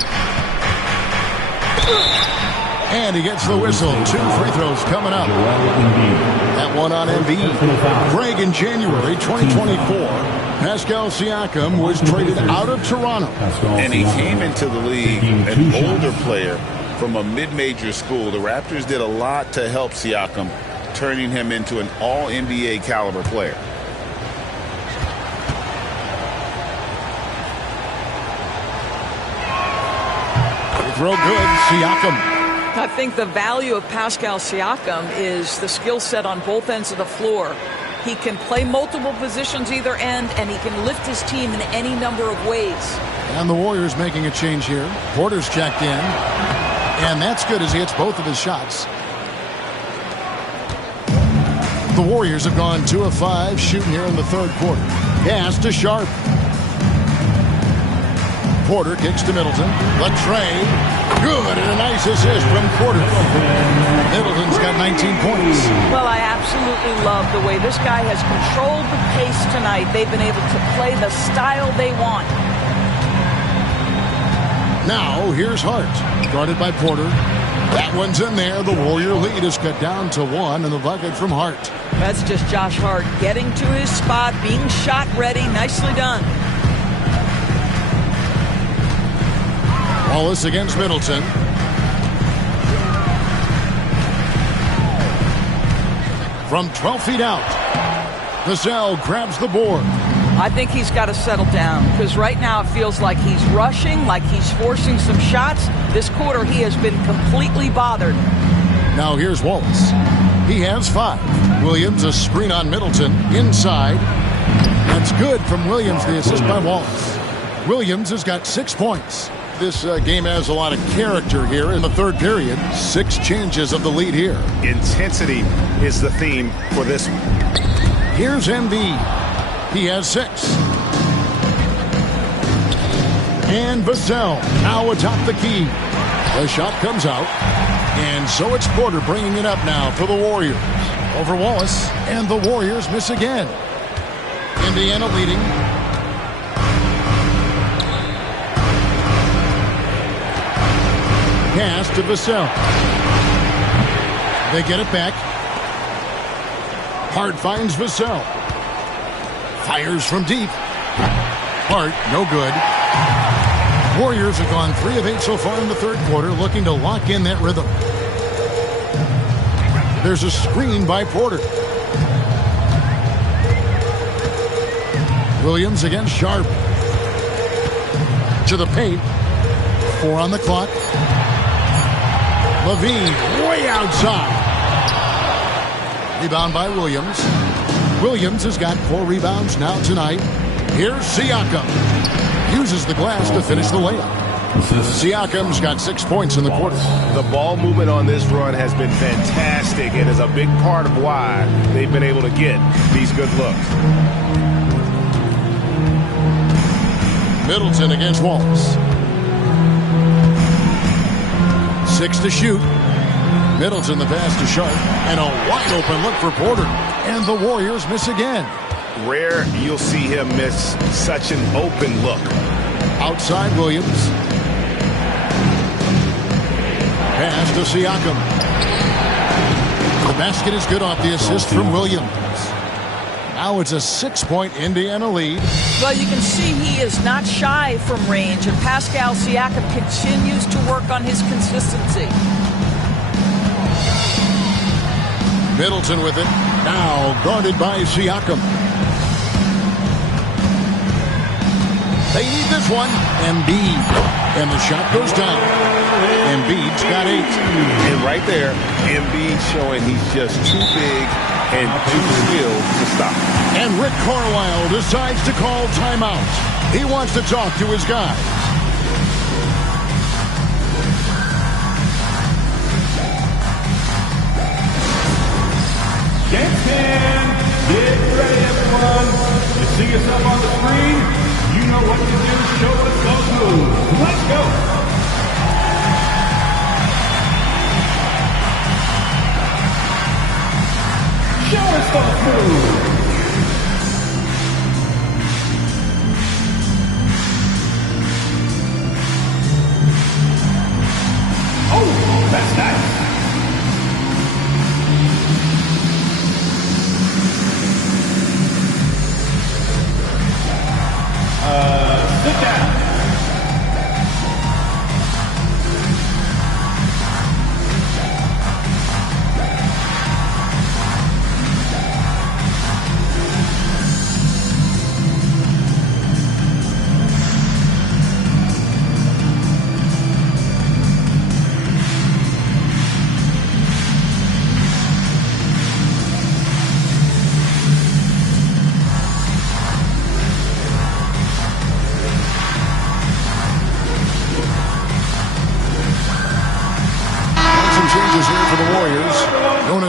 And he gets the whistle. 2 free throws coming up. That one on Embiid. Greg, in January 2024, Pascal Siakam was traded out of Toronto. And he came into the league an older player from a mid-major school. The Raptors did a lot to help Siakam, turning him into an all-NBA caliber player. Free throw good. Siakam. I think the value of Pascal Siakam is the skill set on both ends of the floor. He can play multiple positions either end, and he can lift his team in any number of ways. And the Warriors making a change here. Porter's checked in. And that's good as he hits both of his shots. The Warriors have gone 2 of 5 shooting here in the third quarter. Pass to Sharp. Porter kicks to Middleton. Latrey. Good, and a nice assist from Porter. Middleton's got 19 points. Well, I absolutely love the way this guy has controlled the pace tonight. They've been able to play the style they want. Now, here's Hart. Guarded by Porter. That one's in there. The Warrior lead is cut down to 1 in the bucket from Hart. That's just Josh Hart getting to his spot, being shot ready. Nicely done. Wallace against Middleton. From 12 feet out. Vassell grabs the board. I think he's got to settle down because right now it feels like he's rushing, like he's forcing some shots. This quarter he has been completely bothered. Now here's Wallace. He has 5. Williams a screen on Middleton. Inside. That's good from Williams, the assist by Wallace. Williams has got 6 points. This game has a lot of character here in the third period. 6 changes of the lead here. Intensity is the theme for this one. Here's Embiid. He has 6. And Vassell now atop the key. The shot comes out. And so it's Porter bringing it up now for the Warriors. Over Wallace. And the Warriors miss again. Indiana leading. Pass to Vassell. They get it back. Hart finds Vassell. Fires from deep. Hart, no good. Warriors have gone 3 of 8 so far in the third quarter, looking to lock in that rhythm. There's a screen by Porter. Williams against Sharp. To the paint. 4 on the clock. Levine way outside. Rebound by Williams. Williams has got 4 rebounds now tonight. Here's Siakam. Uses the glass to finish the layup. Siakam's got 6 points in the quarter. The ball movement on this run has been fantastic and is a big part of why they've been able to get these good looks. Middleton against Wallace. 6 to shoot. Middleton the pass to Sharp. And a wide open look for Porter. And the Warriors miss again. Rare you'll see him miss such an open look. Outside Williams. Pass to Siakam. The Basket is good off the assist from Williams. Now it's a 6-point Indiana lead. Well, you can see he is not shy from range, and Pascal Siakam continues to work on his consistency. Middleton with it. Now guarded by Siakam. They need this one. Embiid. And the shot goes down. Embiid's got 8. And right there, Embiid showing he's just too big and too skilled to stop. And Rick Carlisle decides to call timeout. He wants to talk to his guys. Get ready, everyone. You see us up on the screen? You know what to do. Show us those moves. Let's go. Show us those moves. Oh, that's nice. Sit down.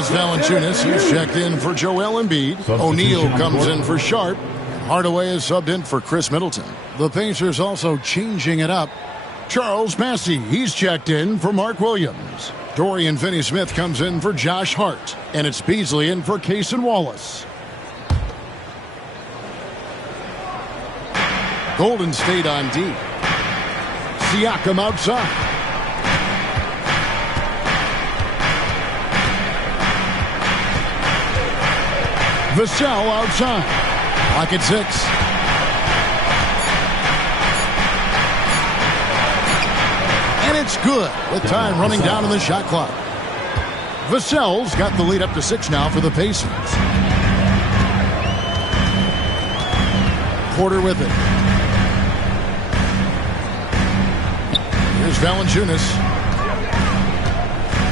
Valanciunas, he's checked in for Joel Embiid. O'Neal comes in for Sharp. Hardaway is subbed in for Chris Middleton. The Pacers also changing it up. Charles Massey, he's checked in for Mark Williams. Dorian Finney-Smith comes in for Josh Hart. And it's Beasley in for Cason Wallace. Golden State on D. Siakam outside. Vassell outside. Clock at 6. And it's good with time running down on the shot clock. Vassell's got the lead up to 6 now for the Pacers. Porter with it. Here's Valanciunas.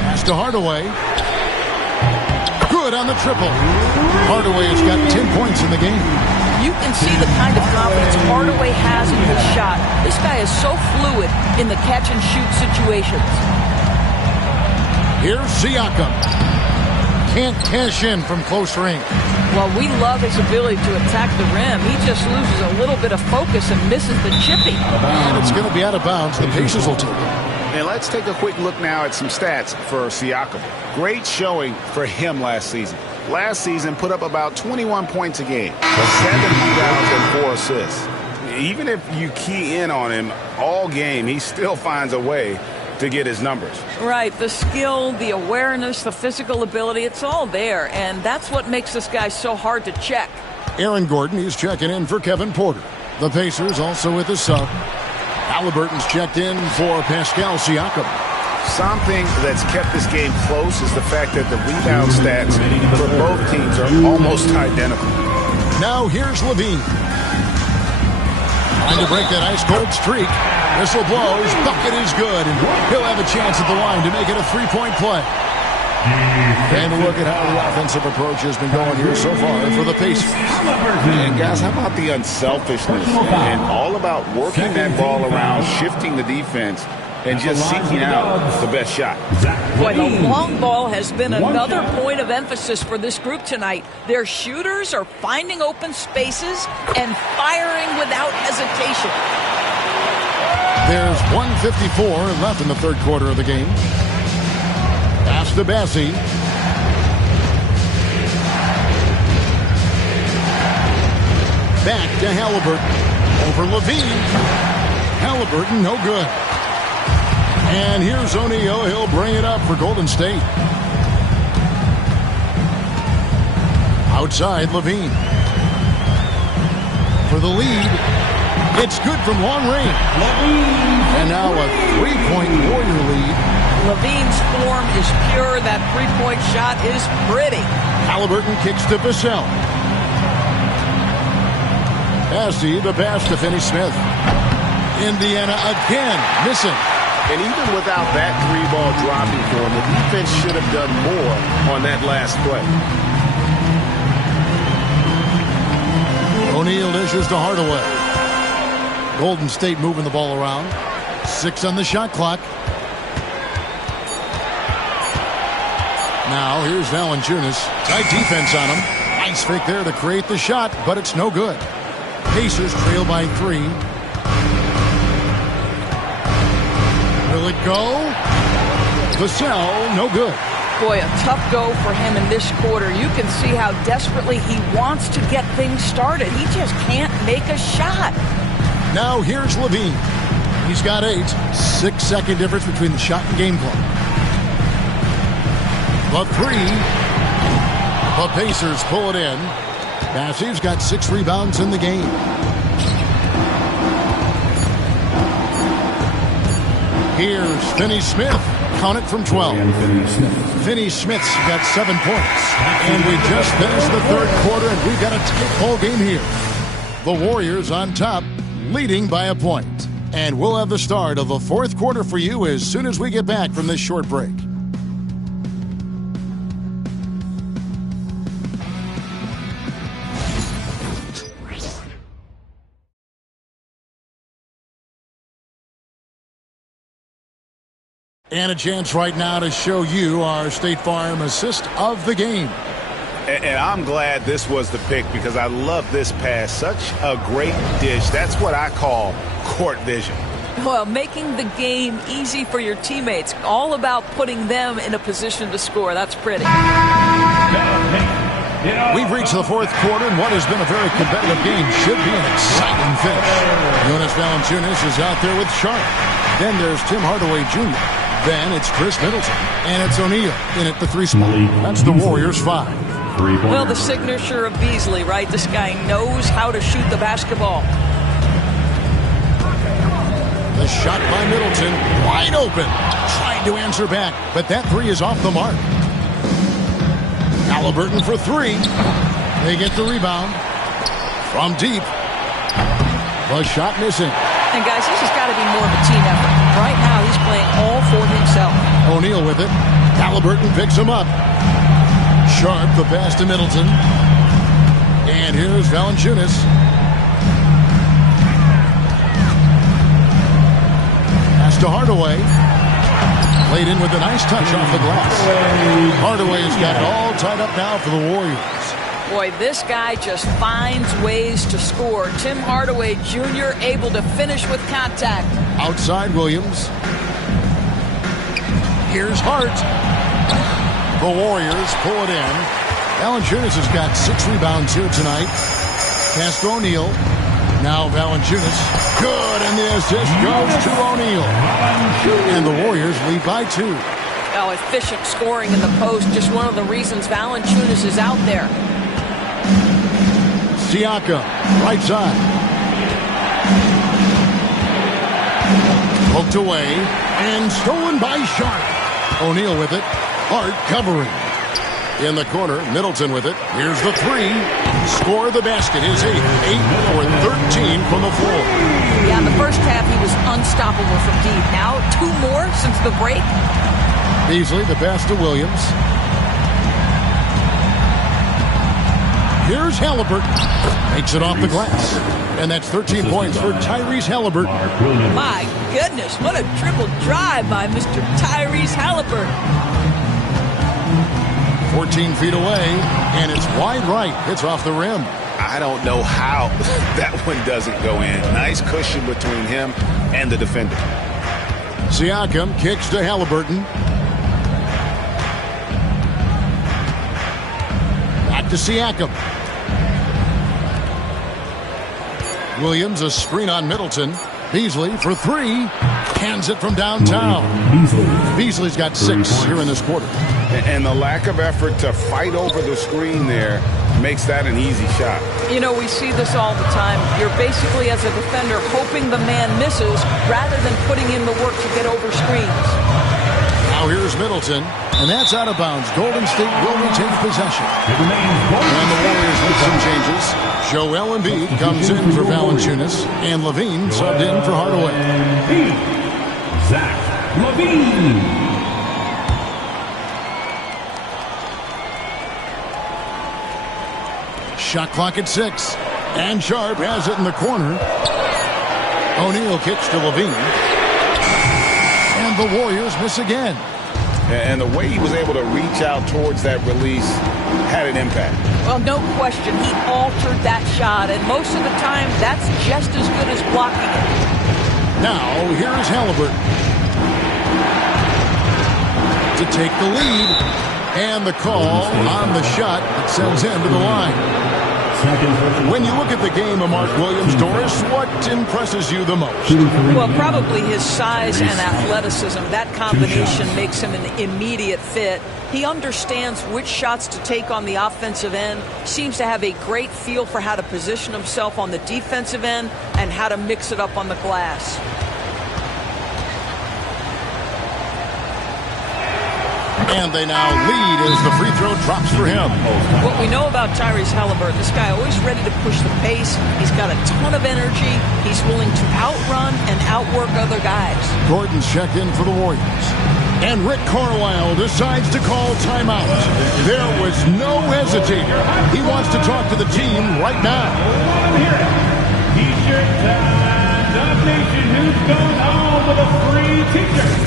Pass to Hardaway. Good on the triple. Hardaway has got 10 points in the game. You can see the kind of confidence Hardaway has in his shot. This guy is so fluid in the catch-and-shoot situations. Here's Siakam. Can't cash in from close range. Well, we love his ability to attack the rim. He just loses a little bit of focus and misses the chippy. And it's going to be out of bounds. The Pacers will take it. And let's take a quick look now at some stats for Siakam. Great showing for him last season. Last season put up about 21 points a game, 7 rebounds and 4 assists. Even if you key in on him all game, he still finds a way to get his numbers. Right, the skill, the awareness, the physical ability, it's all there. And that's what makes this guy so hard to check. Aaron Gordon, he's checking in for Kevin Porter. The Pacers also with the sub. Halliburton's checked in for Pascal Siakam. Something that's kept this game close is the fact that the rebound stats for both teams are almost identical. Now here's Levine. Trying to break that ice-cold streak. Whistle blows. Bucket is good. And he'll have a chance at the line to make it a 3-point play. And look at how the offensive approach has been going here so far for the Pacers. And guys, how about the unselfishness and all about working that ball around, shifting the defense, and just seeking out the best shot. Boy, the long ball has been another point of emphasis for this group tonight. Their shooters are finding open spaces and firing without hesitation. There's 1:54 left in the third quarter of the game. Pass to Bassie. Back to Halliburton. Over Levine. Halliburton, no good. And here's O'Neal. He'll bring it up for Golden State. Outside, Levine. For the lead. It's good from long range. And now a 3-point Warrior lead. Levine's form is pure. That 3-point shot is pretty. Halliburton kicks to Vassell. Passy, the pass to Finney-Smith. Indiana again missing. And even without that 3-ball dropping for him, the defense should have done more on that last play. O'Neal dishes to Hardaway. Golden State moving the ball around. 6 on the shot clock. Now here's Valanciunas. Tight defense on him. Nice fake there to create the shot, but it's no good. Pacers trail by 3. Will it go? Vassell, no good. Boy, a tough go for him in this quarter. You can see how desperately he wants to get things started. He just can't make a shot. Now here's Levine. He's got 8. 6-second difference between the shot and game clock. The 3. The Pacers pull it in. Passiv's got 6 rebounds in the game. Here's Finney-Smith. Count it from 12. Finney-Smith's got 7 points. And we just finished the third quarter, and we've got a tight ball game here. The Warriors on top, leading by a point. And we'll have the start of the fourth quarter for you as soon as we get back from this short break. And a chance right now to show you our State Farm assist of the game. And I'm glad this was the pick because I love this pass. Such a great dish. That's what I call court vision. Well, making the game easy for your teammates. All about putting them in a position to score. That's pretty. We've reached the fourth quarter, and what has been a very competitive game should be an exciting finish. Jonas Valanciunas is out there with Sharp. Then there's Tim Hardaway Jr. Then it's Chris Middleton. And it's O'Neal in at the 3 spot. That's the Warriors' 5. Well, the signature of Beasley, right? This guy knows how to shoot the basketball. The shot by Middleton, wide open. Tried to answer back, but that 3 is off the mark. Halliburton for 3. They get the rebound. From deep. The shot missing. And guys, this has got to be more of a team effort. Right now, he's playing all for himself. O'Neal with it. Halliburton picks him up. Sharp, the pass to Middleton. And here's Valanciunas. Pass to Hardaway. Played in with a nice touch off the glass. Hardaway's got it all tied up now for the Warriors. Boy, this guy just finds ways to score. Tim Hardaway Jr. able to finish with contact. Outside Williams. Here's Hart. The Warriors pull it in. Valanciunas has got 6 rebounds here tonight. Pass to O'Neal. Now Valanciunas. Good, and the assist goes to O'Neal. And the Warriors lead by 2. Oh, efficient scoring in the post. Just one of the reasons Valanciunas is out there. Siakam, right side. Poked away and stolen by Sharp. O'Neal with it. Hart covering. In the corner, Middleton with it. Here's the 3. Score the basket. His 8 for 13 from the floor. Yeah, in the first half, he was unstoppable from deep. Now, 2 more since the break. Beasley, the pass to Williams. Here's Halliburton. Makes it off the glass. And that's 13 points for Tyrese Halliburton. My goodness, what a triple drive by Mr. Tyrese Halliburton. 14 feet away, and it's wide right. It's off the rim. I don't know how that one doesn't go in. Nice cushion between him and the defender. Siakam kicks to Halliburton. Back to Siakam. Williams, a screen on Middleton. Beasley for 3. Hands it from downtown. Beasley's got 6 here in this quarter. And the lack of effort to fight over the screen there makes that an easy shot. You know, we see this all the time. You're basically, as a defender, hoping the man misses rather than putting in the work to get over screens. Now here's Middleton, and that's out of bounds. Golden State will retain possession. And the Warriors with some changes. Joel Embiid comes in for Valanciunas, and Levine subbed in for Hardaway. Zach LaVine. Shot clock at 6. And Sharp has it in the corner. O'Neal kicks to Levine. And the Warriors miss again. And the way he was able to reach out towards that release had an impact. Well, no question. He altered that shot, and most of the time, that's just as good as blocking it. Now, here's Halliburton to take the lead. And the call on the shot that sends him to the line. When you look at the game of Mark Williams, Doris, what impresses you the most? Well, probably his size and athleticism. That combination makes him an immediate fit. He understands which shots to take on the offensive end, seems to have a great feel for how to position himself on the defensive end and how to mix it up on the glass. And they now lead as the free throw drops for him. What we know about Tyrese Halliburton, this guy always ready to push the pace. He's got a ton of energy. He's willing to outrun and outwork other guys. Gordon's check in for the Warriors. And Rick Carlisle decides to call timeout. There was no hesitating. He wants to talk to the team right now. T-shirt time. Dub Nation, who's going home with a free T-shirt?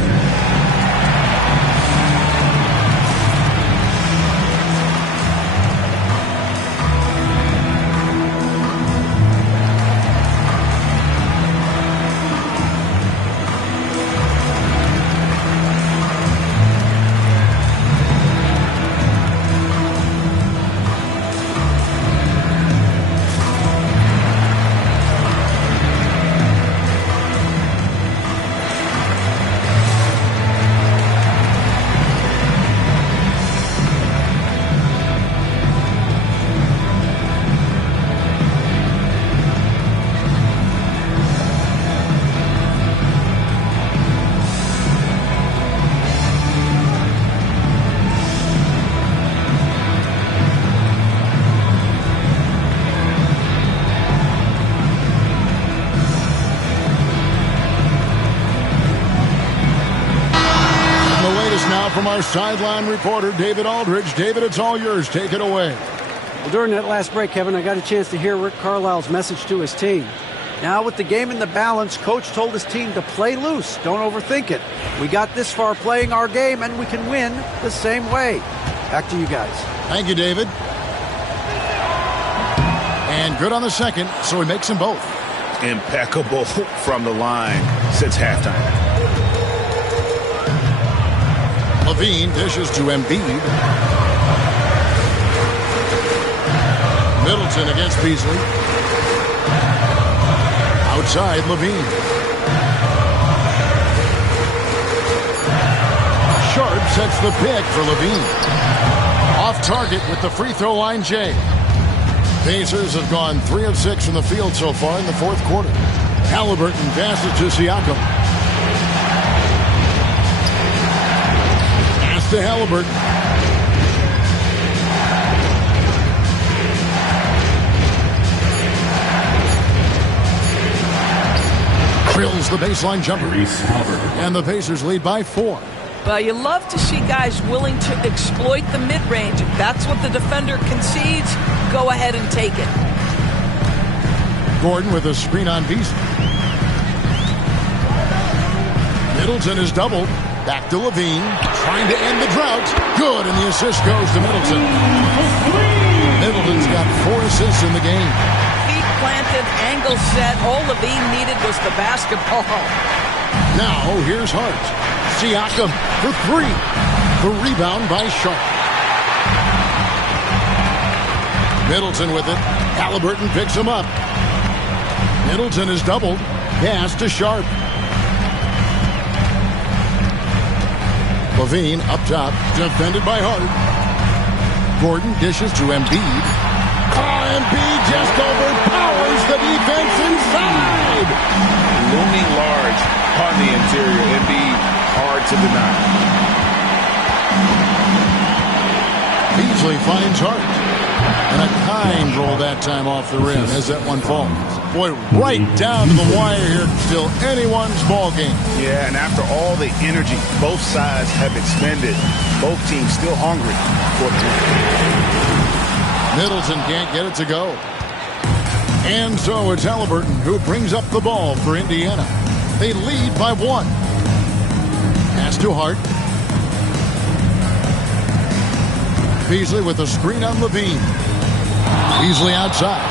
From our sideline reporter, David Aldridge. David, it's all yours. Take it away. Well, during that last break, Kevin, I got a chance to hear Rick Carlisle's message to his team. Now, with the game in the balance, Coach told his team to play loose. Don't overthink it. We got this far playing our game, and we can win the same way. Back to you guys. Thank you, David. And good on the second, so he makes them both. Impeccable from the line since halftime. Levine dishes to Embiid. Middleton against Beasley. Outside, Levine. Sharp sets the pick for Levine. Off target with the free throw line, Jay. Pacers have gone 3 of 6 from the field so far in the fourth quarter. Halliburton passes to Siakam. Pass to Halliburton. Drills the baseline jumper. And the Pacers lead by 4. Well, you love to see guys willing to exploit the mid-range. If that's what the defender concedes, go ahead and take it. Gordon with a screen on Beasley. Middleton is doubled. Back to Levine. Trying to end the drought. Good, and the assist goes to Middleton. Middleton's got 4 assists in the game. Feet planted, angle set. All Levine needed was the basketball. Now, here's Hart. Siakam for 3. The rebound by Sharp. Middleton with it. Halliburton picks him up. Middleton is doubled. Pass to Sharp. Levine up top, defended by Hart. Gordon dishes to Embiid. Embiid just overpowers the defense inside. Looming large on the interior. Embiid hard to deny. Beasley finds Hart. And a kind roll that time off the rim as that one falls. Boy, right down to the wire here. Still anyone's ball game. Yeah, and after all the energy both sides have expended, both teams still hungry for the win. Middleton can't get it to go. And so it's Halliburton who brings up the ball for Indiana. They lead by 1. Pass to Hart. Beasley with a screen on Levine. Beasley outside.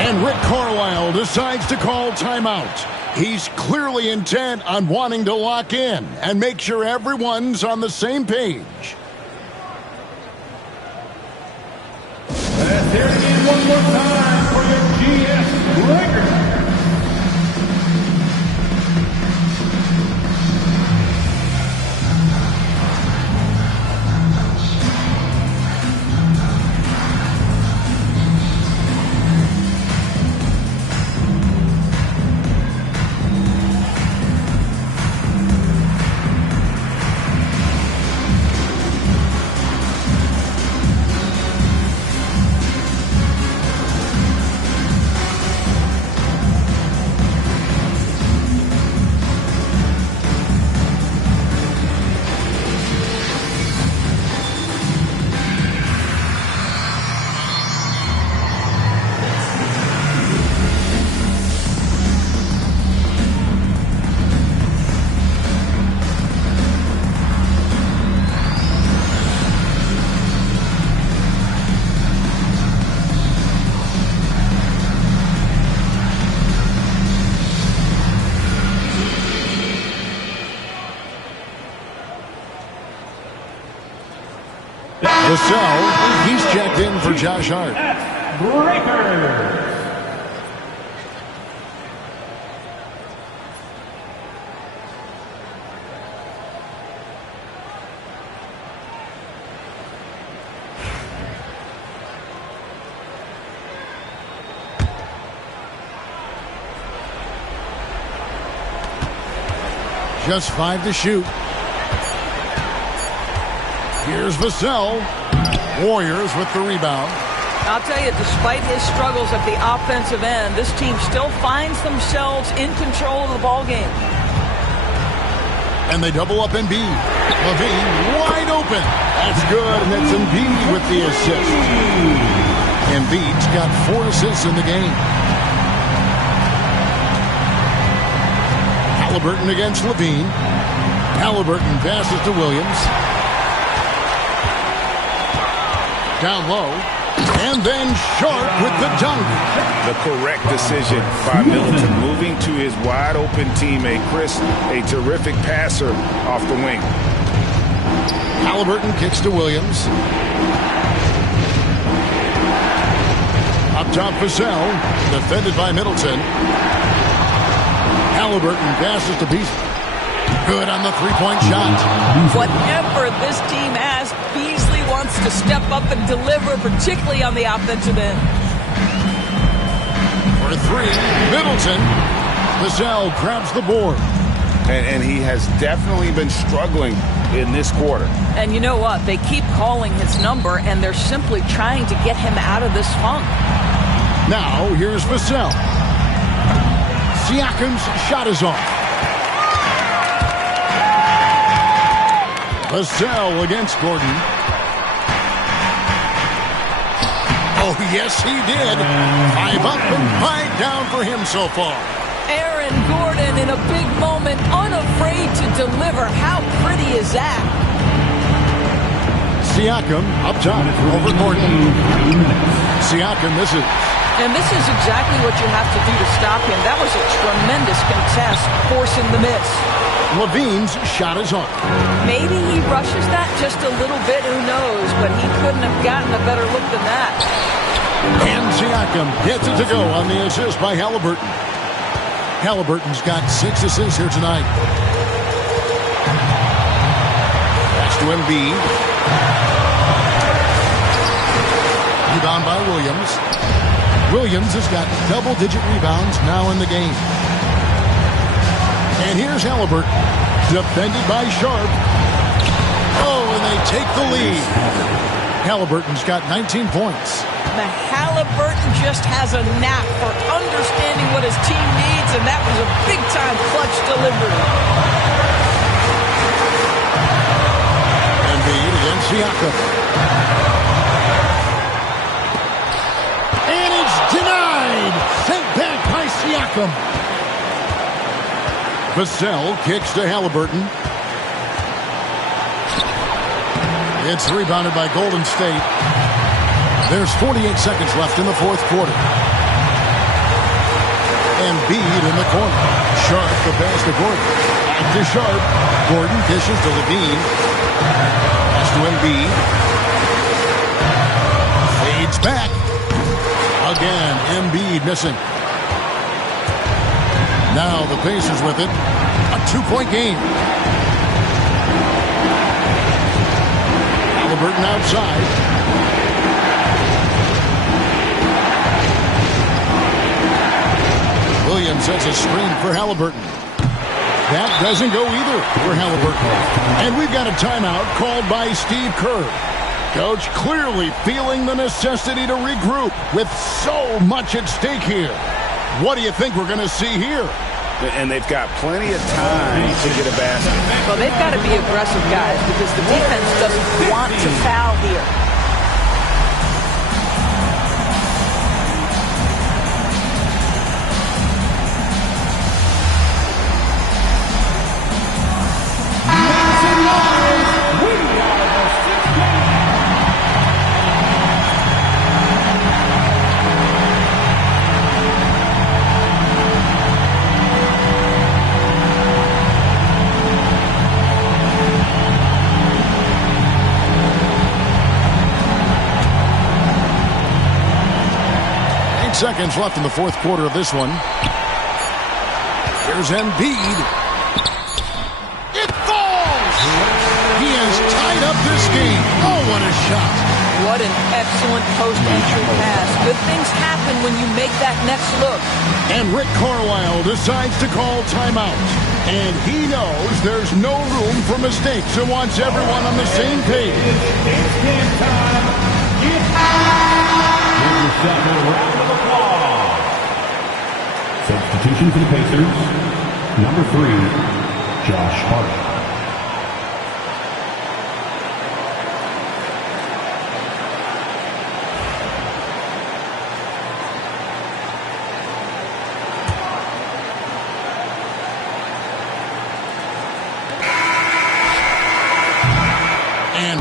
And Rick Carlisle decides to call timeout. He's clearly intent on wanting to lock in and make sure everyone's on the same page. And there it is one more time for your GS Lakers. Vassell, he's checked in for Josh Hart. Breakers. Just 5 to shoot. Here's Vassell. Warriors with the rebound. I'll tell you, despite his struggles at the offensive end, this team still finds themselves in control of the ball game. And they double up Embiid. Levine wide open. That's good, and that's Embiid with the assist. Embiid's got 4 assists in the game. Halliburton against Levine. Halliburton passes to Williams. Down low. And then Sharp with the dunk. The correct decision by Middleton, moving to his wide-open teammate, Chris, a terrific passer off the wing. Halliburton kicks to Williams. Up top, Vassell, defended by Middleton. Halliburton passes to Beasley. Good on the three-point shot. Whatever this team has, Beasley wants to step up and deliver, particularly on the offensive end. For 3, Middleton. Vassell grabs the board. And he has definitely been struggling in this quarter. And you know what? They keep calling his number, and they're simply trying to get him out of this funk. Now, here's Vassell. Siakam's shot is off. Vassell against Gordon. Oh, yes, he did. 5 up and 5 down for him so far. Aaron Gordon in a big moment, unafraid to deliver. How pretty is that? Siakam up top over Gordon. Siakam misses. And this is exactly what you have to do to stop him. That was a tremendous contest, forcing the miss. Levine's shot is on. Maybe he rushes that just a little bit, who knows, but he couldn't have gotten a better look than that. And Siakam gets it to go on the assist by Halliburton. Halliburton's got 6 assists here tonight. Pass to Embiid. Rebound by Williams. Williams has got double-digit rebounds now in the game. And here's Halliburton, defended by Sharp. Oh, and they take the lead. Halliburton's got 19 points. Now, Halliburton just has a knack for understanding what his team needs, and that was a big-time clutch delivery. Embiid against Siakam. And it's denied. Sent back by Siakam. Vassell kicks to Halliburton. It's rebounded by Golden State. There's 48 seconds left in the fourth quarter. Embiid in the corner. Sharp the pass to Gordon. Back to Sharp. Gordon dishes to Levine. Pass to Embiid. Fades back. Again, Embiid missing. Now the Pacers with it. A 2-point game. Halliburton outside. Williams sets a screen for Halliburton. That doesn't go either for Halliburton. And we've got a timeout called by Steve Kerr. Coach clearly feeling the necessity to regroup with so much at stake here. What do you think we're going to see here? And they've got plenty of time to get a basket. Well, they've got to be aggressive, guys, because the defense doesn't want to foul here. Seconds left in the fourth quarter of this one. Here's Embiid. It falls! He has tied up this game. Oh, what a shot. What an excellent post-entry pass. Good things happen when you make that next look. And Rick Carlisle decides to call timeout. And he knows there's no room for mistakes and wants everyone on the same page. It's game time. Here's your second round of applause. Substitution for the Pacers, number 3, Josh Hart.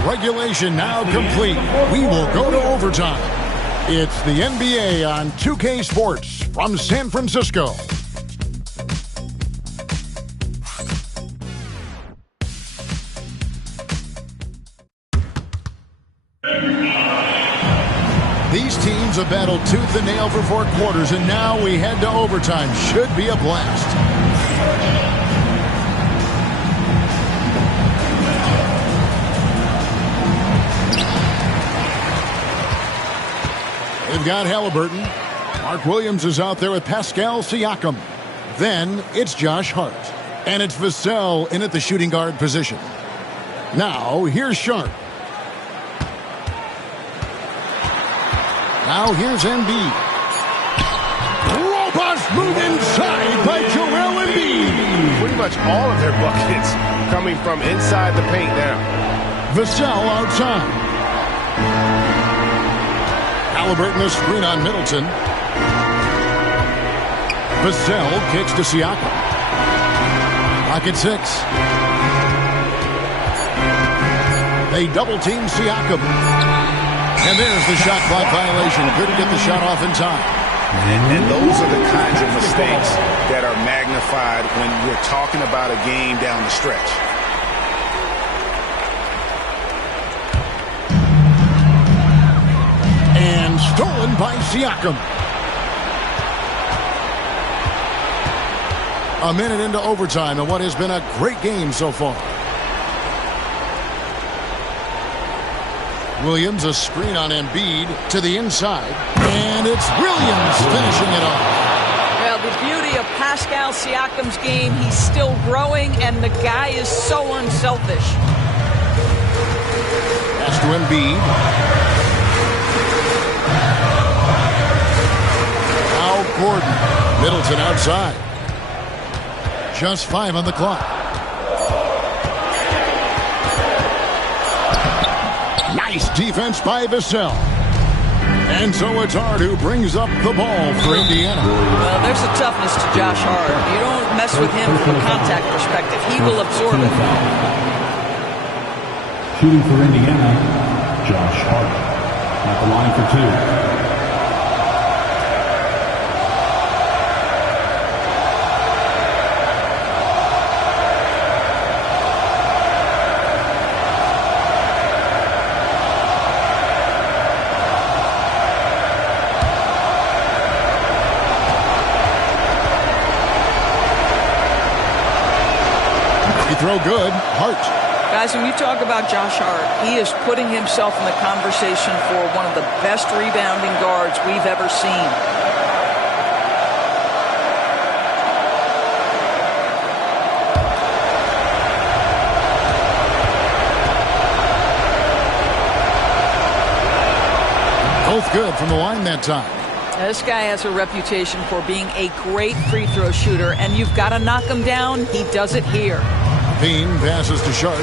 Regulation now complete. We will go to overtime. It's the NBA on 2K Sports from San Francisco. These teams have battled tooth and nail for 4 quarters, and now we head to overtime. Should be a blast. They've got Halliburton. Mark Williams is out there with Pascal Siakam. Then it's Josh Hart. And it's Vassell in at the shooting guard position. Now here's Sharp. Now here's Embiid. Robust move inside by Joel Embiid. Pretty much all of their buckets coming from inside the paint now. Vassell outside. Halliburton a screen on Middleton. Vassell kicks to Siakam. Pocket 6. They double-team Siakam. And there's the shot clock violation. Couldn't get the shot off in time. And those are the kinds of mistakes that are magnified when you're talking about a game down the stretch. And stolen by Siakam. A minute into overtime and what has been a great game so far. Williams, a screen on Embiid to the inside. And it's Williams finishing it off. Well, the beauty of Pascal Siakam's game, he's still growing, and the guy is so unselfish. Pass to Embiid. Now Gordon. Middleton outside. Just 5 on the clock. Nice defense by Vassell. And so it's Hart who brings up the ball for Indiana. Well, there's a toughness to Josh Hart. You don't mess with him from a contact perspective. He will absorb it. Shooting for Indiana, Josh Hart. At the line for 2. Throw good. Hart. Guys, when you talk about Josh Hart, he is putting himself in the conversation for one of the best rebounding guards we've ever seen. Both good from the line that time. Now, this guy has a reputation for being a great free throw shooter, and you've got to knock him down. He does it here. Levine passes to Sharp.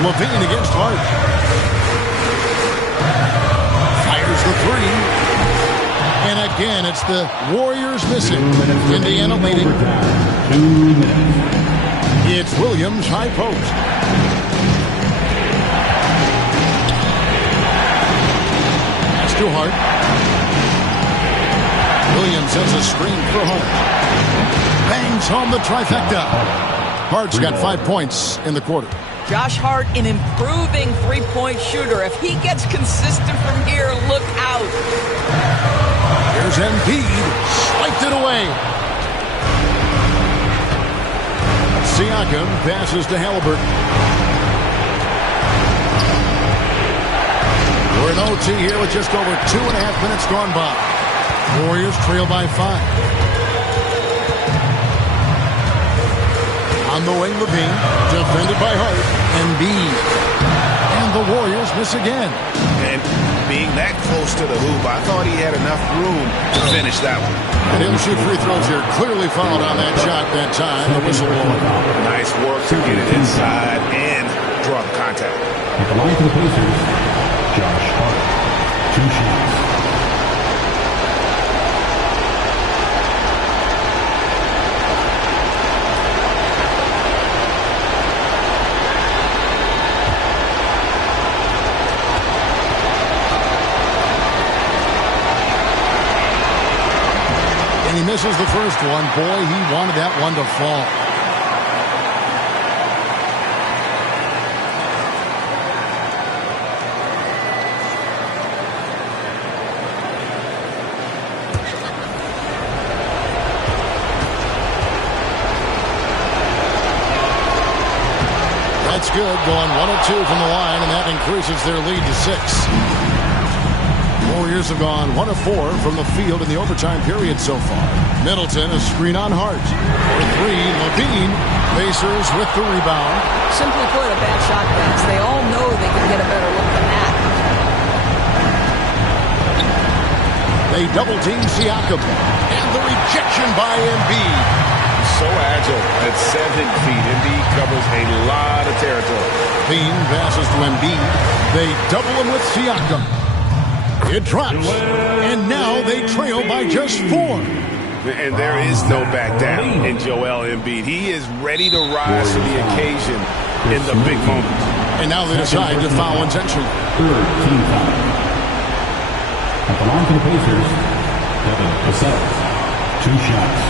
Levine against Hart. Fires the 3. And again, it's the Warriors missing. Indiana leading. 2 minutes. It's Williams, high post. Pass to Hart. Williams has a screen for Hart. Bangs home the trifecta. Hart's got 5 points in the quarter. Josh Hart, an improving three-point shooter. If he gets consistent from here, look out. Here's Embiid. Swiped it away. Siakam passes to Halliburton. We're in OT here with just over 2.5 minutes gone by. Warriors trail by 5. On the wing, Levine, defended by Hart, Embiid. And the Warriors miss again. And being that close to the hoop, I thought he had enough room to finish that one. And he'll shoot free throws here. Clearly fouled on that shot that time. The whistle blower. Nice work to get it inside and draw the contact. At the line for the Pacers, Josh Hart. 2 shots. He misses the first one. Boy, he wanted that one to fall. That's good. Going 1 of 2 from the line, and that increases their lead to 6. Warriors have gone 1 of 4 from the field in the overtime period so far. Middleton, a screen on Hart. For 3, Levine. Pacers with the rebound. Simply put, a bad shot, guys. They all know they can get a better look than that. They double team Siakam. And the rejection by Embiid. So agile at 7 feet. Embiid covers a lot of territory. Levine passes to Embiid. They double him with Siakam. It drops, and now they trail by just 4. And there is no back down in Joel Embiid. He is ready to rise to the occasion in the big moments. And now they decide to foul intentionally. 3rd team foul. At the line for the Pacers, Devin Vassell. 2 shots.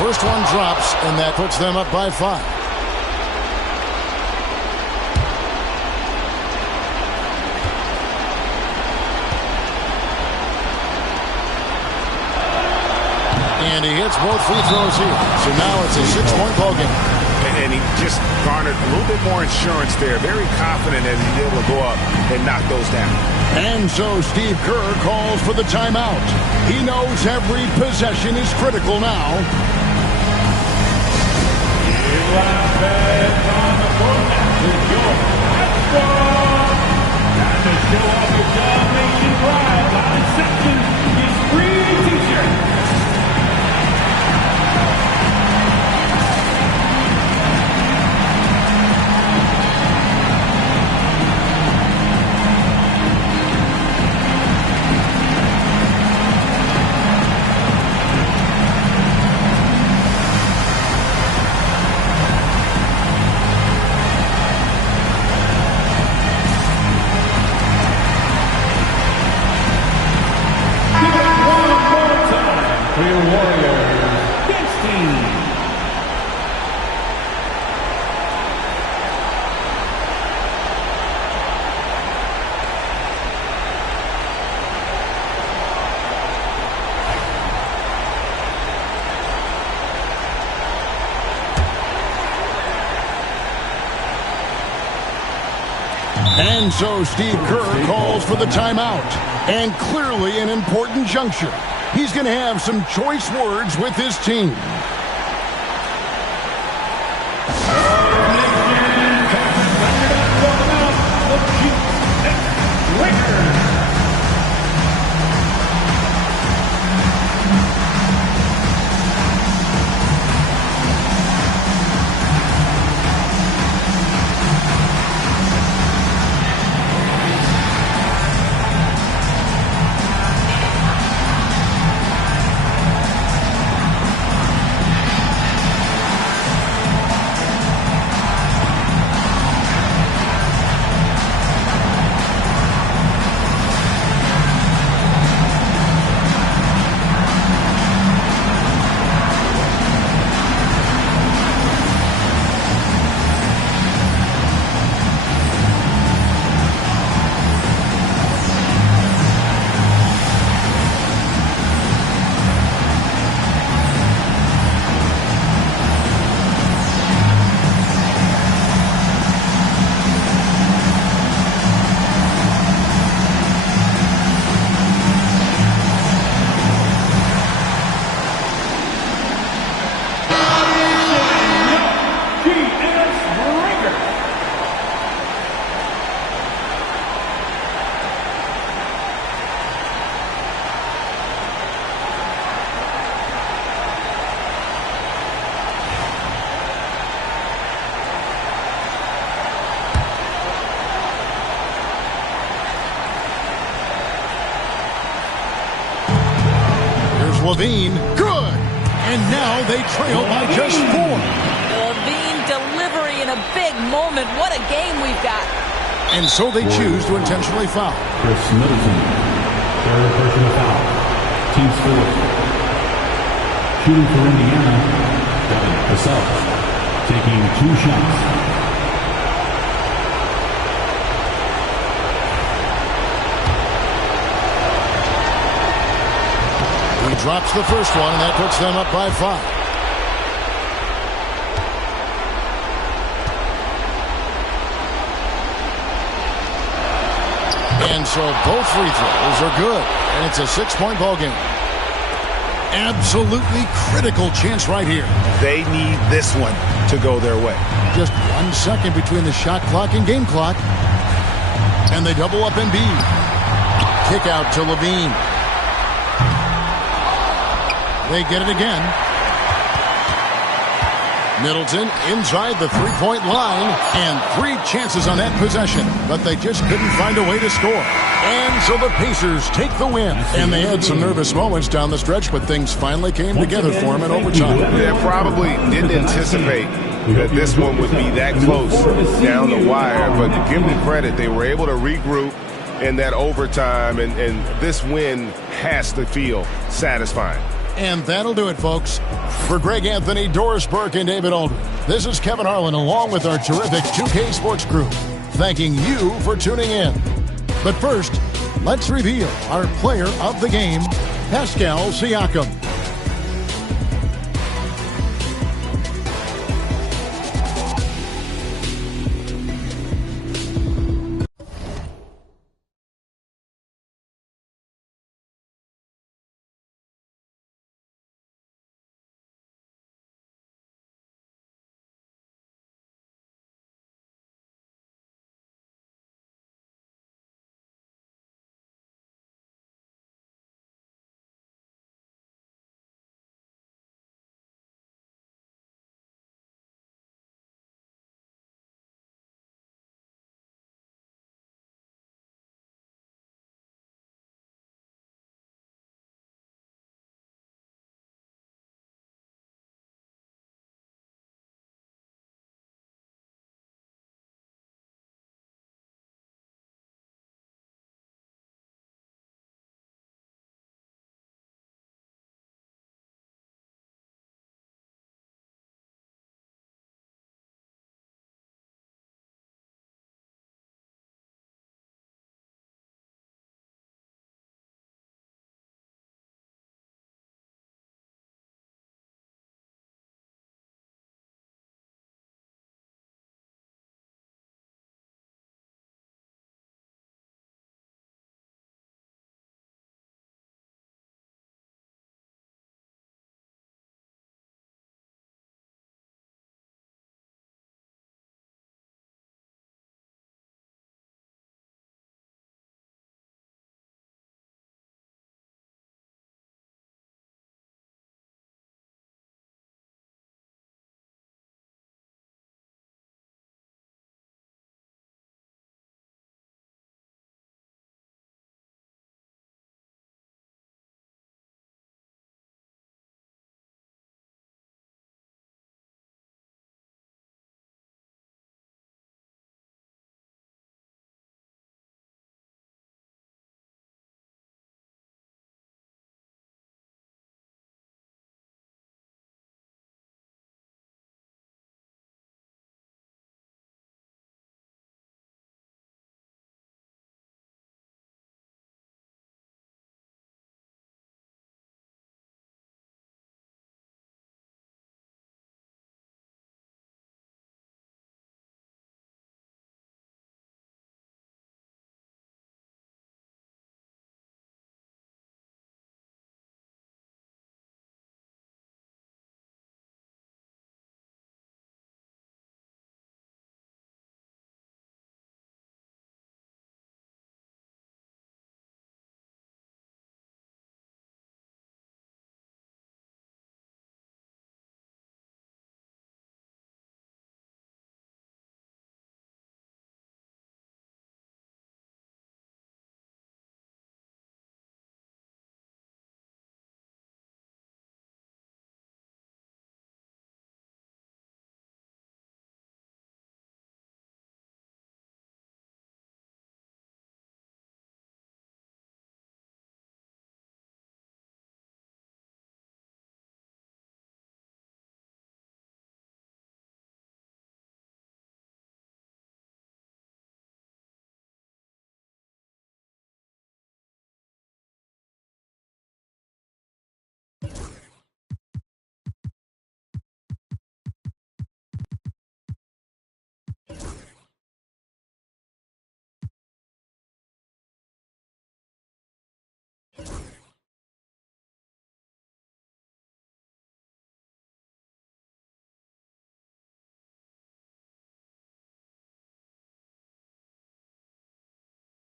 first one drops, and that puts them up by 5. And he hits both free throws here. So now it's a 6-point ball game. And he just garnered a little bit more insurance there. Very confident as he's able to go up and knock those down. And so Steve Kerr calls for the timeout. He knows every possession is critical now. Time to show off your domination drive. Live section is free t-shirt. And so Steve Kerr calls for the timeout. And clearly an important juncture. He's going to have some choice words with his team. Levine, good! And now they trail by just 4. Levine delivery in a big moment. What a game we've got. And so they choose to intentionally foul. Chris Middleton, third personal foul. Team fourth. Shooting for Indiana, Devin Vassell, taking 2 shots. He drops the first one, and that puts them up by 5. And so both free throws are good, and it's a 6-point ball game. Absolutely critical chance right here. They need this one to go their way. Just 1 second between the shot clock and game clock. And they double up Embiid. Kick out to Levine. They get it again. Middleton inside the 3-point line, and 3 chances on that possession, but they just couldn't find a way to score. And so the Pacers take the win. And they had some nervous moments down the stretch, but things finally came together for them in overtime. They probably didn't anticipate that this one would be that close down the wire, but to give them credit, they were able to regroup in that overtime, and this win has to feel satisfying. And that'll do it, folks. For Greg Anthony, Doris Burke, and David Aldridge, this is Kevin Harlan along with our terrific 2K Sports crew, thanking you for tuning in. But first, let's reveal our player of the game, Pascal Siakam.